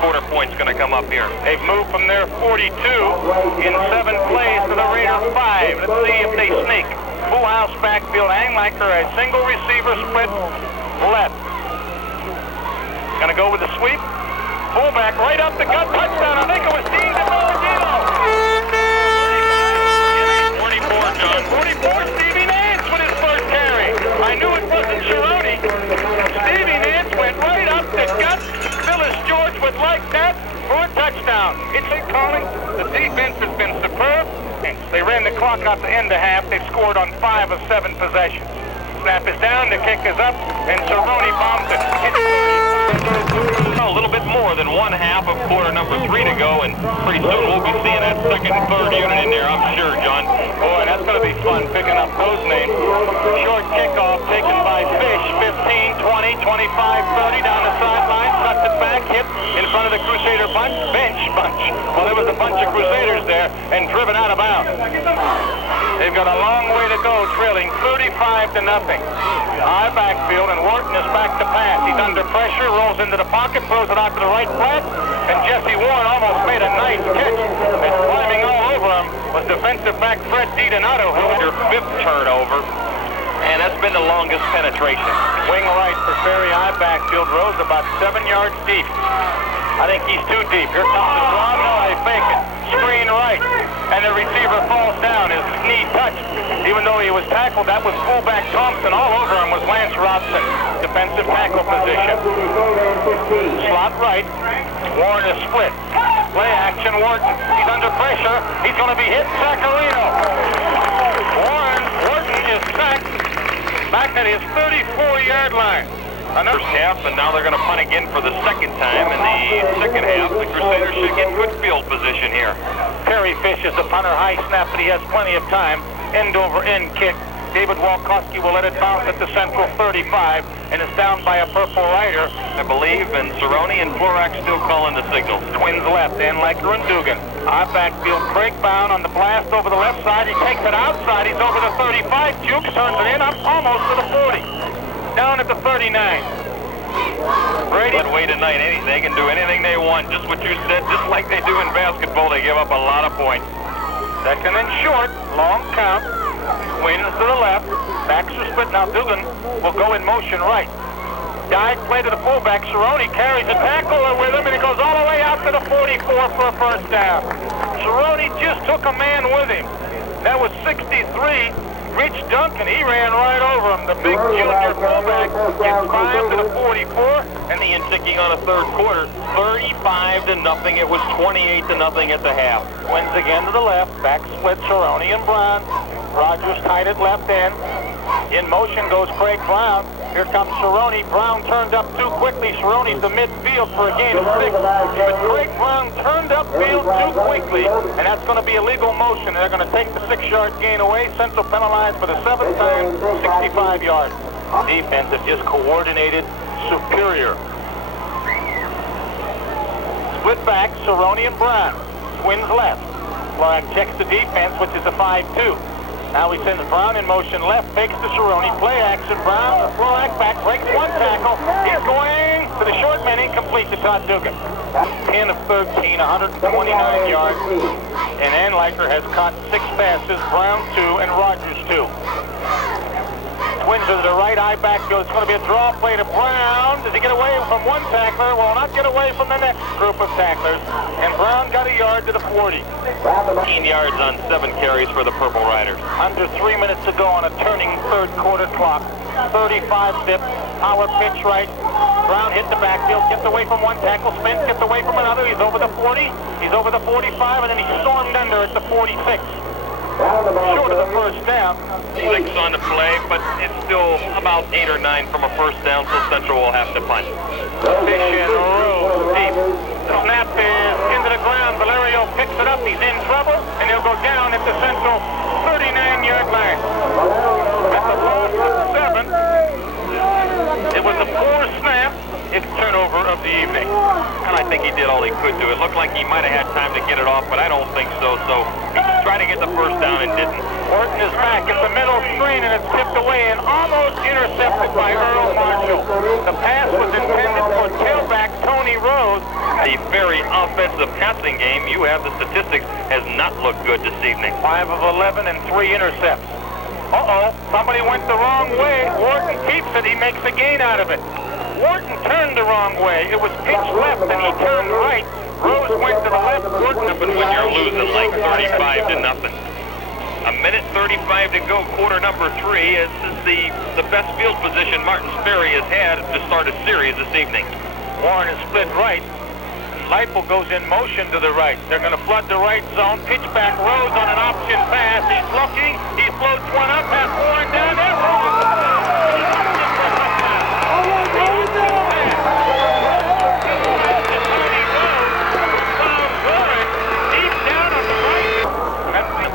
quarter point's going to come up here. They've moved from their 42 in 7 plays to the Raider 5. Let's see if they sneak. Full house backfield. Anliker, a single receiver split left. Going to go with the sweep. Fullback right up the gut. Touchdown. I think it was Dean DiBernardino. 44, John. 44, Stevie Nance with his first carry. I knew it wasn't Chironi. Stevie Nance went right up the gut. Phyllis George would like that for a touchdown. It's calling. The defense has been superb. They ran the clock out to end the half. They've scored on 5 of 7 possessions. Snap is down, the kick is up, and Cerrone bombs it. A little bit more than 1/2 of quarter number 3 to go, and pretty soon we'll be seeing that 2nd and 3rd unit in there, I'm sure, John. Boy, that's going to be fun picking up those names. Short kickoff taken by Fish, 15, 20, 25, 30 down the sideline, cuts it back, hit in front of the Crusader bench bunch. Well, there was a bunch of Crusaders there and driven out of bounds. They've got a long way to go, trailing 35-0. High backfield, and Wharton is back to pass. He's under pressure, rolls into the pocket, throws it out to the right flat, and Jesse Warren almost made a nice catch. And climbing all over him was defensive back Fred DiDonato, who had her 5th turnover, and that's been the longest penetration. Wing right for Ferry, high backfield, Rose about 7 yards deep. I think he's too deep. Here comes the draw. No, they fake it. Screen right. And the receiver falls down. His knee touched. Even though he was tackled, that was fullback Thompson. All over him was Lance Robson. Defensive tackle position. Slot right. Warren is split. Play action, Wharton. He's under pressure. He's going to be hit. Zaccarino. Wharton is sacked back at his 34-yard line. Another half, and now they're going to punt again for the 2nd time. In the 2nd half, the Crusaders should get good field position here. Perry Fish is the punter, high snap, but he has plenty of time. End over end kick. David Walkowski will let it bounce at the central 35, and is down by a Purple Rider, I believe, and Cerrone and Florak still calling the signal. Twins left, Anliker and Dugan. High backfield, Craig Bound on the blast over the left side. He takes it outside. He's over the 35. Jukes turns it in, up almost to the 40. Down at the 39. Brady. That way tonight, they can do anything they want. Just what you said, just like they do in basketball, they give up a lot of points. 2nd and short, long count. Twins to the left. Backs are split. Now Dugan will go in motion right. Dive play to the fullback. Cerrone carries a tackler with him, and he goes all the way out to the 44 for a first down. Cerrone just took a man with him. That was 63. Rich Duncan, he ran right over him. The big junior fullback gets 5 to the 44, and the ticking on a 3rd quarter, 35-0. It was 28-0 at the half. Twins again to the left. Back split Cerrone and Brown. Rogers tight at left end. In motion goes Craig Brown. Here comes Cerrone. Brown turned up too quickly. Cerrone's the midfield for a gain of 6. But Craig Brown turned upfield too quickly, and that's going to be a legal motion. They're going to take the 6-yard gain away. Central penalized for the 7th time, 65 yards. Defense is just coordinated, superior. Split back, Cerrone and Brown. Twins left. Florak checks the defense, which is a 5-2. Now he sends Brown in motion left, fakes to Cerrone, play action, Brown, Florak back, breaks one tackle, he's going to the short man, incomplete to Todd Dugan. 10 of 13, 129 yards, and Anliker has caught 6 passes, Brown 2 and Rogers 2. Twins to the right, eye backfield. It's going to be a draw play to Brown. Does he get away from one tackler? Will not get away from the next group of tacklers. And Brown got a yard to the 40. 15 yards on 7 carries for the Purple Riders. Under 3 minutes to go on a turning third quarter clock. 35 zip, power pitch right. Brown hit the backfield, gets away from one tackle, spins, gets away from another. He's over the 40, he's over the 45, and then he stormed under at the 46. Short of the first down. 6 on the play, but it's still about 8 or 9 from a first down, so Central will have to punt. Fish and roll deep. The snap is into the ground. Valerio picks it up. He's in trouble, and he'll go down at the Central 39-yard line. At the loss of 7, it was a poor snap. It's turnover of the evening. And I think he did all he could do. It looked like he might have had time to get it off, but I don't think so. So he tried to get the first down and didn't. Horton is back at the middle screen, and it's tipped away and almost intercepted by Earl Marshall. The pass was intended for tailback Tony Rose. A very offensive passing game. You have the statistics, has not looked good this evening. 5 of 11 and 3 intercepts. Uh-oh, somebody went the wrong way. Wharton keeps it. He makes a gain out of it. Wharton turned the wrong way. It was pitched left, and he turned right. Rose went to the left. Wharton up When you're losing like 35 to nothing. A minute 35 to go, quarter number 3. This is the best field position Martin's Ferry has had to start a series this evening. Warren is split right. Leipel goes in motion to the right. They're going to flood the right zone. Pitch back Rose on an option pass. He's looking. He floats one up. Has Warren down there.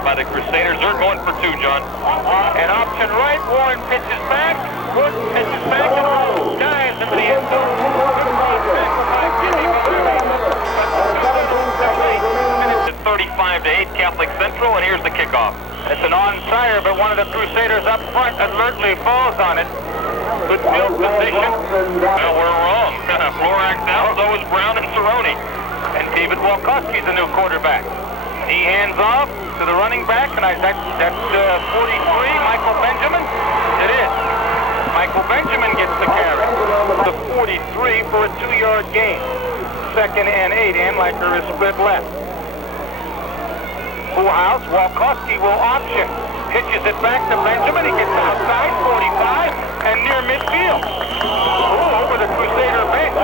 By the Crusaders, they're going for 2, John. An option right. Warren pitches back. Wharton pitches back, and Rose dives into the end zone. It's 35 to 8, Catholic Central, and here's the kickoff. It's an on-sire, but one of the Crusaders up front alertly falls on it. Good field position. Well, we're wrong. Florak's out, so is Brown and Cerrone. And David Walkowski's the new quarterback. He hands off to the running back, and that's 43, Michael Benjamin. It is. Michael Benjamin gets the carry. The 43 for a 2-yard gain. 2nd and 8, Anliker is split left. Full house, Walkowski will option. Pitches it back to Benjamin. He gets outside, 45, and near midfield. Over the Crusader bench.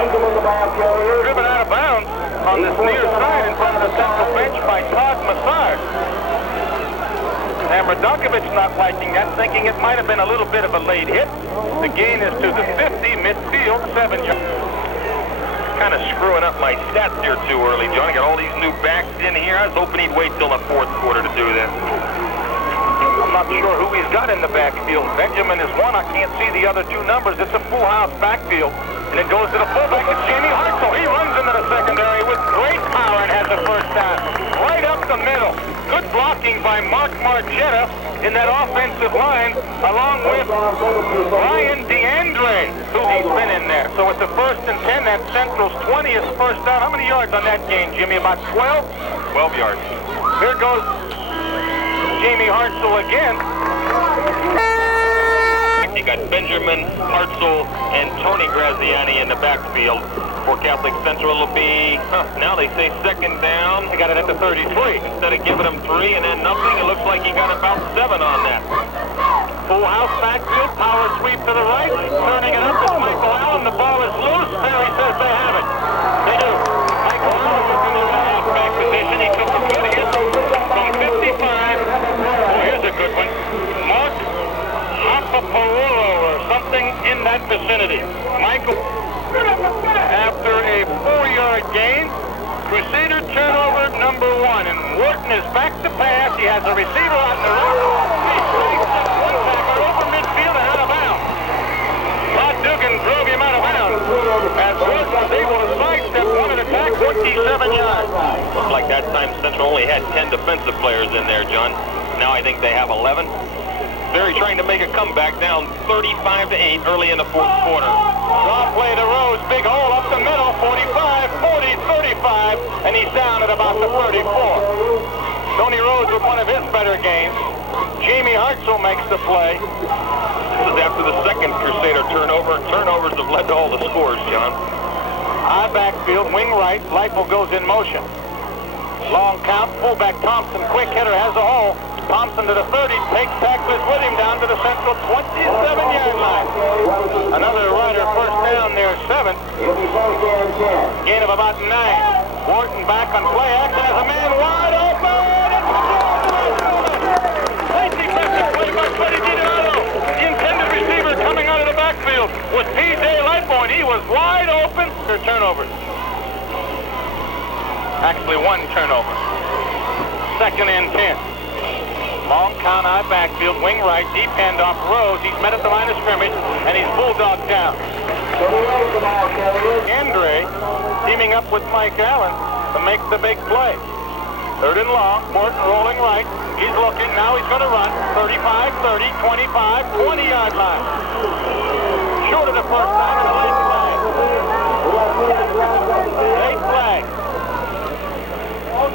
Driven out of bounds on this near side in front of the Central bench by Todd Massard. And Radokovich not liking that, thinking it might have been a little bit of a late hit. The gain is to the 50, midfield, 7 yards. Kind of screwing up my stats here too early, John. I got all these new backs in here. I was hoping he'd wait till the 4th quarter to do this. I'm not sure who he's got in the backfield. Benjamin is one. I can't see the other 2 numbers. It's a full house backfield. And it goes to the fullback. It's Jamie Hartzell. He runs into the secondary with great power and has the first down. Right up the middle. Good blocking by Mark Margetta in that offensive line, along with Ryan DeAndre, who he's been in there. So it's a 1st and 10. That's Central's 20th first down. How many yards on that gain, Jimmy? About 12? 12 yards. Here goes Jamie Hartzell again. You got Benjamin, Hartzell, and Tony Graziani in the backfield. For Catholic Central, it'll be, now they say 2nd down. They got it at the 33. Instead of giving him 3 and then nothing, it looks like he got about 7 on that. Full house backfield, power sweep to the right. Turning it up is Michael Allen. The ball is loose. Ferry says they have it. They do. Michael Allen was in the halfback position. He took a good hit from 55. Oh, here's a good one. Mark Paparulo or something in that vicinity. Michael, after a 4-yard gain, Crusader turnover number 1, and Wharton is back to pass. He has a receiver on the right. He strikes up one tackler over midfield and out of bounds. Rod Dugan drove him out of bounds as Wharton was able to sidestep one and attack 27 yards. Looks like that time Central only had 10 defensive players in there, John. Now I think they have 11. Ferry trying to make a comeback, down 35 to 8 early in the 4th quarter. Draw play to Rose, big hole up the middle, 45, 40, 35, and he's down at about the 34. Tony Rose with one of his better games. Jamie Hartzell makes the play. This is after the second Crusader turnover. Turnovers have led to all the scores, John. High backfield, wing right. Leifel goes in motion. Long count. Fullback Thompson, quick hitter, has a hole. Thompson to the 30, takes tacklers with him down to the central 27-yard line. Another rider first down there, Sept. Gain of about 9. Wharton back on play action as a man wide open. Late defensive play by Freddie DiDonato. The intended receiver coming out of the backfield was P.J. Lightbourne. He was wide open for turnovers. Actually, 1 turnover. 2nd and 10. Long count, high backfield, wing right, deep handoff Rose. He's met at the line of scrimmage, and he's bulldogged down. Andre teaming up with Mike Allen to make the big play. 3rd and long, Morton rolling right. He's looking, now he's going to run. 35, 30, 25, 20-yard line. Short of the first down and a late flag. Late flag.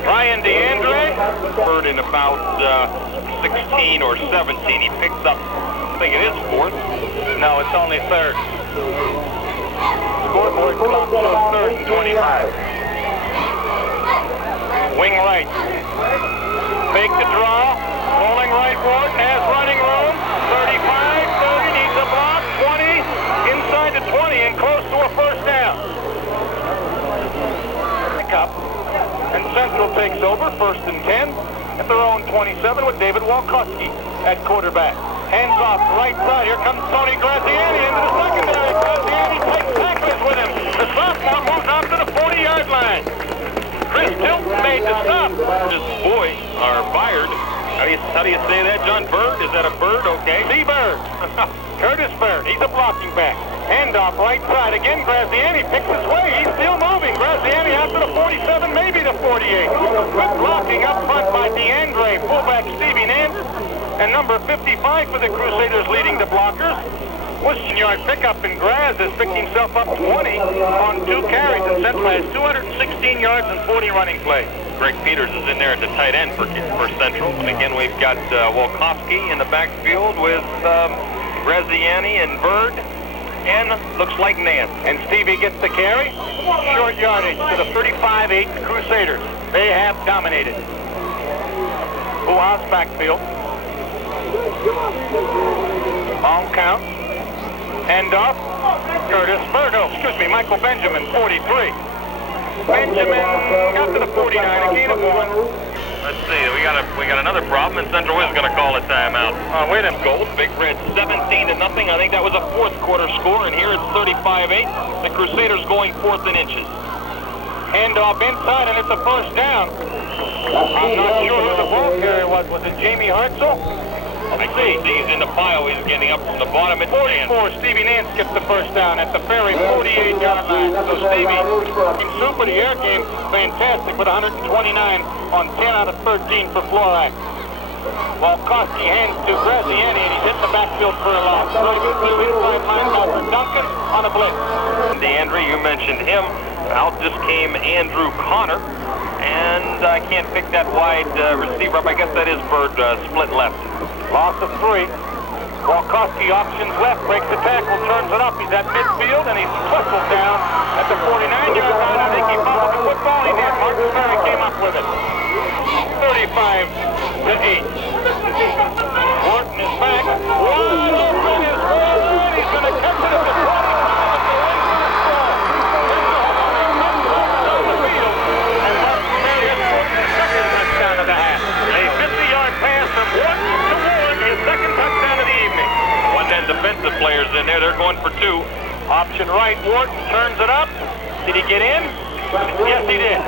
Ryan DeAndre. Third and about 16 or 17. He picks up, I think it is 4th. No, it's only 3rd. Scoreboard clock shows 3rd and 25. Wing right. Fake the draw. Rolling right, Wharton has running room. 35, 30, needs a block. 20, inside the 20 and close to a first down. Pick up. And Central takes over, 1st and 10, at their own 27 with David Walkowski at quarterback. Hands off, right side. Here comes Tony Graziani into the secondary. Graziani takes tacklers with him. The sophomore moves out to the 40-yard line. Chris Tilton made the stop. His boys are fired. How do you say that, John? Bird? Is that a bird? Okay. The Bird. Curtis Bird. He's a blocking back. Handoff right side. Again, Graziani picks his way. He's still moving. Graziani out to the 47, maybe the 48. Good blocking up front by DeAndre. Fullback Stevie Nance. And number 55 for the Crusaders leading the blockers was yard pickup, and Graz has picked himself up 20 on 2 carries, and Central has 216 yards and 40 running plays. Greg Peters is in there at the tight end for Central. And again, we've got Walkowski in the backfield with Graziani and Bird. And looks like Nance. And Stevie gets the carry. Short yardage to the 35-8 Crusaders. They have dominated. Pujols backfield. Long count. Handoff. Curtis Bird. Oh, excuse me, Michael Benjamin, 43. Benjamin got to the 49, a gain of 1. Let's see, we got another problem, and Central is going to call a timeout. Wait a minute. Gold, Big Red, 17-0. I think that was a 4th quarter score, and here it's 35-8. The Crusaders going 4th and inches. Handoff inside, and it's a first down. I'm not sure who the ball carrier was. Was it Jamie Hartzell? I see. He's in the pile. He's getting up from the bottom. It's 44. Stevie Nance gets the first down at the Ferry 48-yard line. So Stevie, in super the air game, fantastic with 129 on 10 out of 13 for Florak. Walkowski hands to Graziani, and he's hit the backfield for a loss. Driving through inside linebacker Duncan on a blitz. DeAndre, you mentioned him. Out just came Andrew Connor. And I can't pick that wide receiver up. I guess that is Bird split left. Loss of 3. Walkowski options left, breaks the tackle, turns it up. He's at midfield, and he's twistled down at the 49-yard line. I think he fouled the football. He did. Martin Ferry came up with it. 35-8. Wharton is back. Wide open is Bird. He's going to catch it at the 20. Defensive players in there. They're going for 2. Option right. Wharton turns it up. Did he get in? Yes, he did. 6:22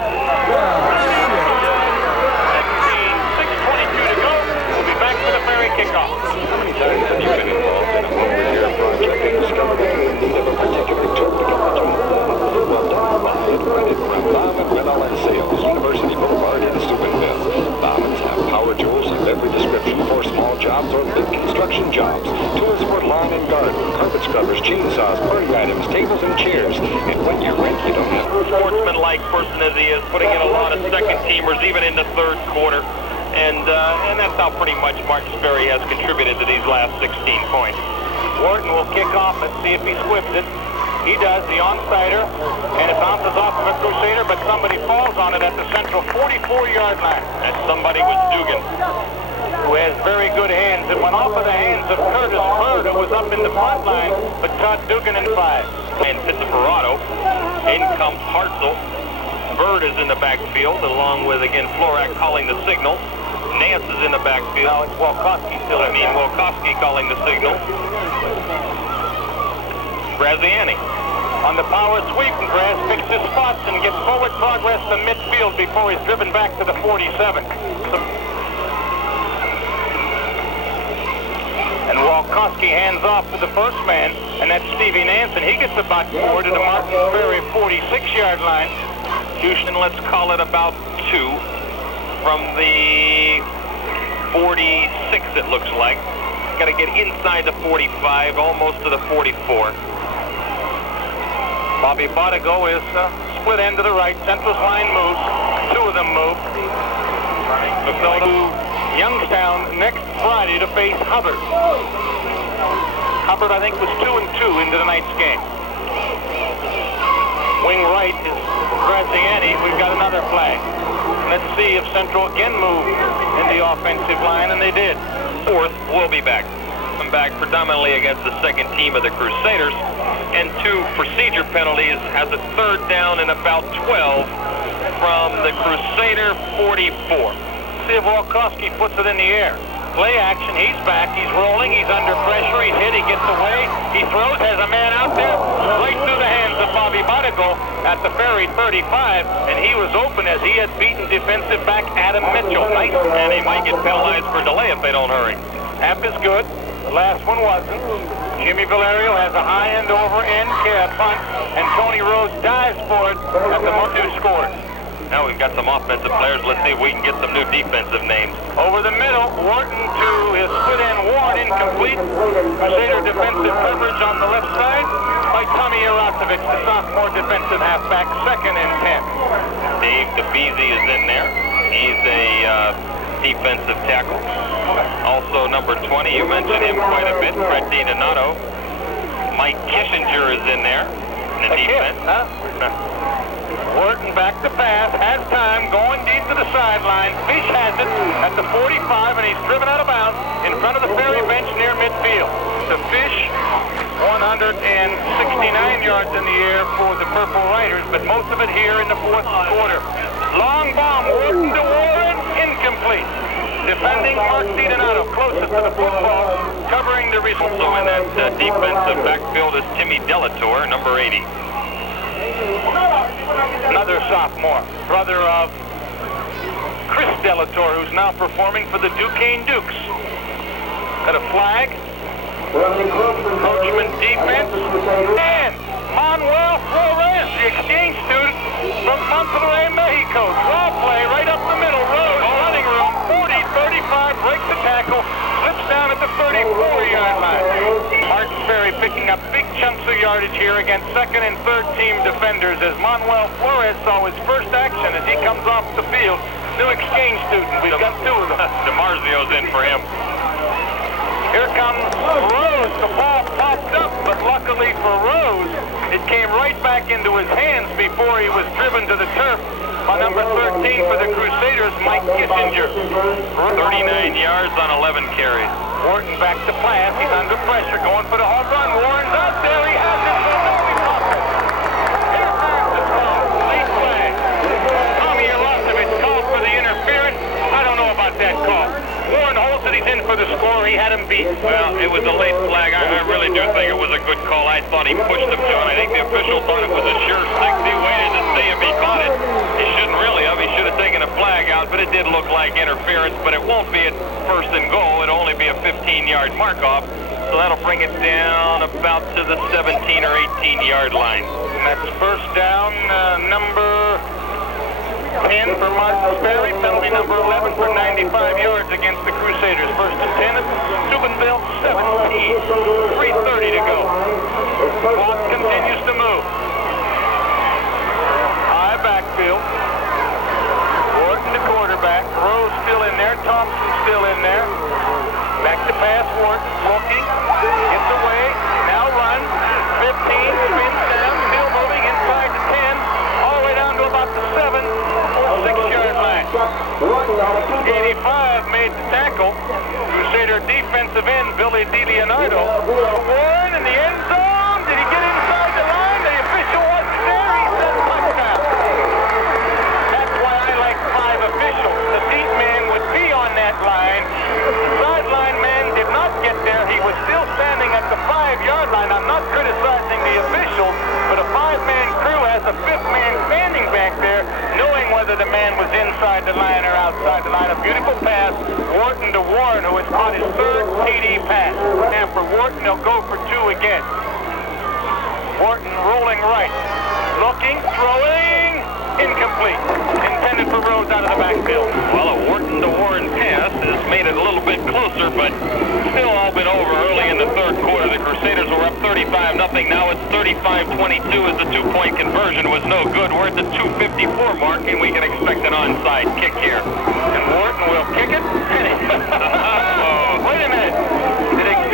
to go. We'll be back for the Ferry kickoff. Many times have you been involved in a over-the-air project and discovered that you have a particular tool to get what you want? Well, don't buy it. Rent it from Bob and Rental and Sales, University Boulevard in Steubenville. Bobbins have power tools of every description for small jobs or big construction jobs. Tools for lawn and garden, carpet scrubbers, chainsaws, party items, tables and chairs. And when you rent, you don't have to. Sportsman-like person as he is, putting in a lot of second-teamers, even in the 3rd quarter. And that's how pretty much Martin Ferry has contributed to these last 16 points. Wharton will kick off and see if he squibs it. He does, the onside-er, and it bounces off of a Crusader, but somebody falls on it at the central 44-yard line. That somebody was Dugan, who has very good hands. It went off of the hands of Curtis Bird, who was up in the front line, but caught Dugan in 5. and Pittsburgh. In comes Hartzell. Bird is in the backfield, along with, again, Florak calling the signal. Nance is in the backfield. Now it's Wilkowski still. Wilkowski calling the signal. Graziani. On the power sweep, and Graz picks his spots and gets forward progress to midfield before he's driven back to the 47. And Wilkowski hands off to the first man, and that's Stevie Nance, and he gets about forward to the Martin Ferry 46-yard line. Houston, let's call it about 2 from the 46, it looks like. Got to get inside the 45, almost to the 44. Bobby Bodigo is split end to the right. Central's line moves. 2 of them move. They'll go to Youngstown next Friday to face Hubbard. Hubbard, I think, was 2-2 into tonight's game. Wing right is Graziani. We've got another flag. Let's see if Central again move in the offensive line, and they did. Fourth, we'll be back. Come back predominantly against the second team of the Crusaders, and 2 procedure penalties has a third down and about 12 from the Crusader 44. See if Wilkowski puts it in the air. Play action, he's back, he's rolling, he's under pressure, he's hit, he gets away, he throws, has a man out there, right through the hands of Bobby Bodigo at the Ferry 35, and he was open as he had beaten defensive back Adam Mitchell. Nice. And he might get penalized for delay if they don't hurry. Half is good. The last one wasn't. Jimmy Valerio has a high end over end cab punt, and Tony Rose dives for it at the Mark 2 scores. Now we've got some offensive players. Let's see if we can get some new defensive names. Over the middle, Wharton to his split end Ward, incomplete. Crusader defensive coverage on the left side by Tommy Aratovich, the sophomore defensive halfback, 2nd and 10. Dave DeBeasy is in there. He's a defensive tackle. Also number 20, you mentioned him quite a bit, Fred DiDonato. Mike Kishinger is in there in the defense. Wharton back to pass, has time, going deep to the sideline. Fish has it at the 45, and he's driven out of bounds in front of the Ferry bench near midfield. The Fish, 169 yards in the air for the Purple Riders, but most of it here in the 4th quarter. Long bomb, Wharton to Warren, incomplete. Defending Mark DiDonato, closest to the football, covering the result. Also in that defensive backfield is Timmy Delator, number 80. Another sophomore, brother of Chris Delator, who's now performing for the Duquesne Dukes. Got a flag. Coachman defense. And Manuel Flores, the exchange student from Monterrey, Mexico. Draw play right up the middle. Rose, running room, 40-35, breaks the tackle, slips down at the 34-yard line. Martin Ferry picking up big chunks of yardage here against 2nd and 3rd team defenders as Manuel Flores saw his first action as he comes off the field. New exchange student. We've got 2 of them. DiMarzio's in for him. Here comes Rose. The ball popped up, but luckily for Rose, it came right back into his hands before he was driven to the turf by number 13 for the Crusaders, Mike Kissinger. 39 yards on 11 carries. Wharton back to pass. He's under pressure, going for the home run. Warren's out there. He has it. Interference is called. Late flag. Tommy Aratovich called for the interference. I don't know about that call. Warren holds it. He's in for the score. He had him beat. Well, it was a late flag. I really do think it was a good call. I thought he pushed him, John. I think the official thought it was a sure 6. He waited to see if he caught it. He shouldn't really have. He should have taken a flag out, but it did look like interference. But it won't be at 1st and goal. It'll only be a 15-yard mark-off. So that'll bring it down about to the 17 or 18-yard line. And that's first down, number 10 for Martin Ferry, penalty number 11 for 95 yards against the Crusaders. First and 10 at Steubenville 17. 3:30 to go. Clock continues to move. High backfield. Wharton the quarterback. Rose still in there. Thompson still in there. Back to pass. Wharton looking. Gets away. made the tackle. Crusader defensive end, Billy DiLeonardo. Warren in the end zone. Did he get inside the line? The official wasn't there. He said touchdown. That's why I like 5 officials. The deep man would be on that line. The sideline man did not get there. He was still standing at the 5-yard line. I'm not criticizing the official, but a 5-man crew has a 5th man standing back there, knowing whether the man was inside the line or outside the line. A beautiful pass, Wharton to Warren, who has caught his 3rd TD pass. And for Wharton, they'll go for 2 again. Wharton rolling right, looking, throwing, incomplete. Intended for Rhodes out of the backfield. Well, a Wharton to Warren pass has made it a little bit closer, but still all been over early in the 3rd quarter. The Crusaders were up 35-0. Now it's 35-22 as the 2-point conversion was no good. We're at the 2:54 mark, and we can expect an onside kick here. And Wharton will kick it. Wait a minute.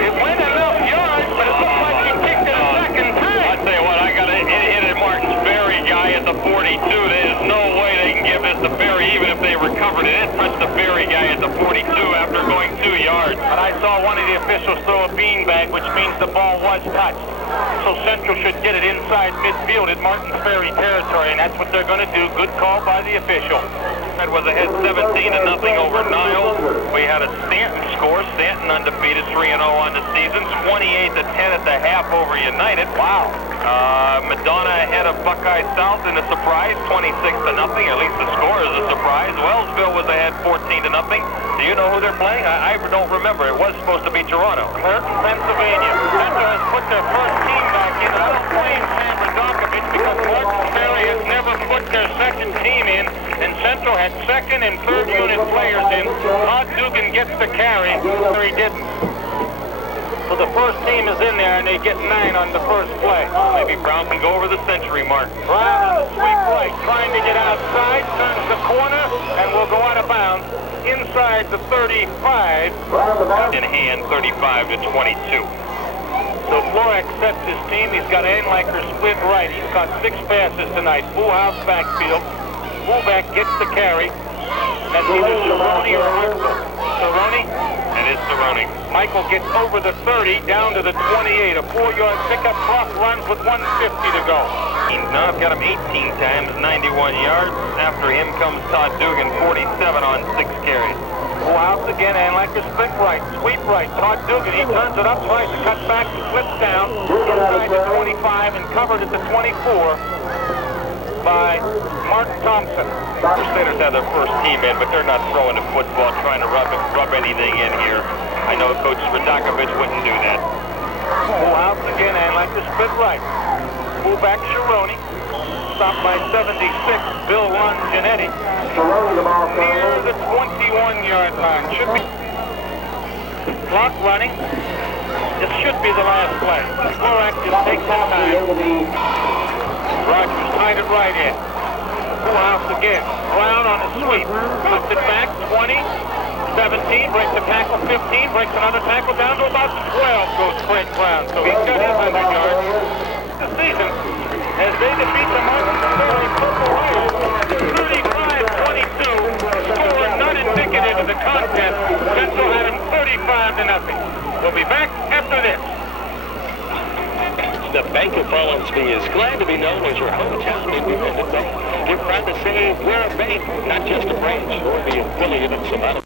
It went enough yards, but it looked like he kicked it a second time. I tell you what, I got to hit it Martin's Ferry guy at the 42. There's no way they can give this to Ferry, even if they recovered it. It touched the Ferry guy at the 42 after going 2 yards. But I saw one of the officials throw a beanbag, which means the ball was touched. So Central should get it inside midfield at Martin's Ferry territory, and that's what they're going to do. Good call by the official. That was ahead 17-0 over Niles. We had a Stanton score. Stanton undefeated 3-0 on the season. 28-10 at the half over United. Wow. Madonna ahead of Buckeye South in a surprise, 26-0. At least the score is a surprise. Wellsville was ahead 14-0. Do you know who they're playing? I don't remember. It was supposed to be Toronto. Clerton, Pennsylvania. Central has put their first team back in. I don't blame Sam Radokovich because Martin Ferry has never put their second team in, and Central had 2nd and 3rd unit players in. Todd Dugan gets the carry, or he didn't. So the first team is in there, and they get 9 on the first play. Maybe Brown can go over the century mark. Brown on the sweep right, trying to get outside, turns the corner, and will go out of bounds inside the 35. In hand, 35-22. So Florak sets his team. He's got Anlaker split right. He's got 6 passes tonight. Full house backfield. Fullback gets the carry. That's either Cerrone or Hartzell. Cerrone? It is Cerrone. Michael gets over the 30, down to the 28. A 4-yard pickup. Cross runs with 150 to go. Now I've got him 18 times, 91 yards. After him comes Todd Dugan, 47 on 6 carries. Full house again, Anlaker split right, sweep right. Todd Dugan, he turns it up, tries to cut back, slips down, inside the 25 and covered at the 24 by Mark Thompson. Crusaders have their first team in, but they're not throwing the football, trying to rub anything in here. I know Coach Radokovich wouldn't do that. Full house again, Anlaker split right. Fullback Cerrone, stopped by 76, Bill Longinetti. Near the 21-yard line. Should be clock running. This should be the last play. Florak just takes some time. Rogers tied it right in. Full house again. Brown on the sweep. Puts it back, 20, 17, breaks a tackle, 15, breaks another tackle down to about 12, goes Frank Brown. So he's got his 100 yards. The season, as they defeat the Martin Ferry Purple Heart, 35-22, score not indicative of the contest. Central had him 35-0. We'll be back after this. The Bank of Follinsby is glad to be known as your hometown independent bank. We're proud to say we're a bank, not just a branch. We're the affiliate of Savannah.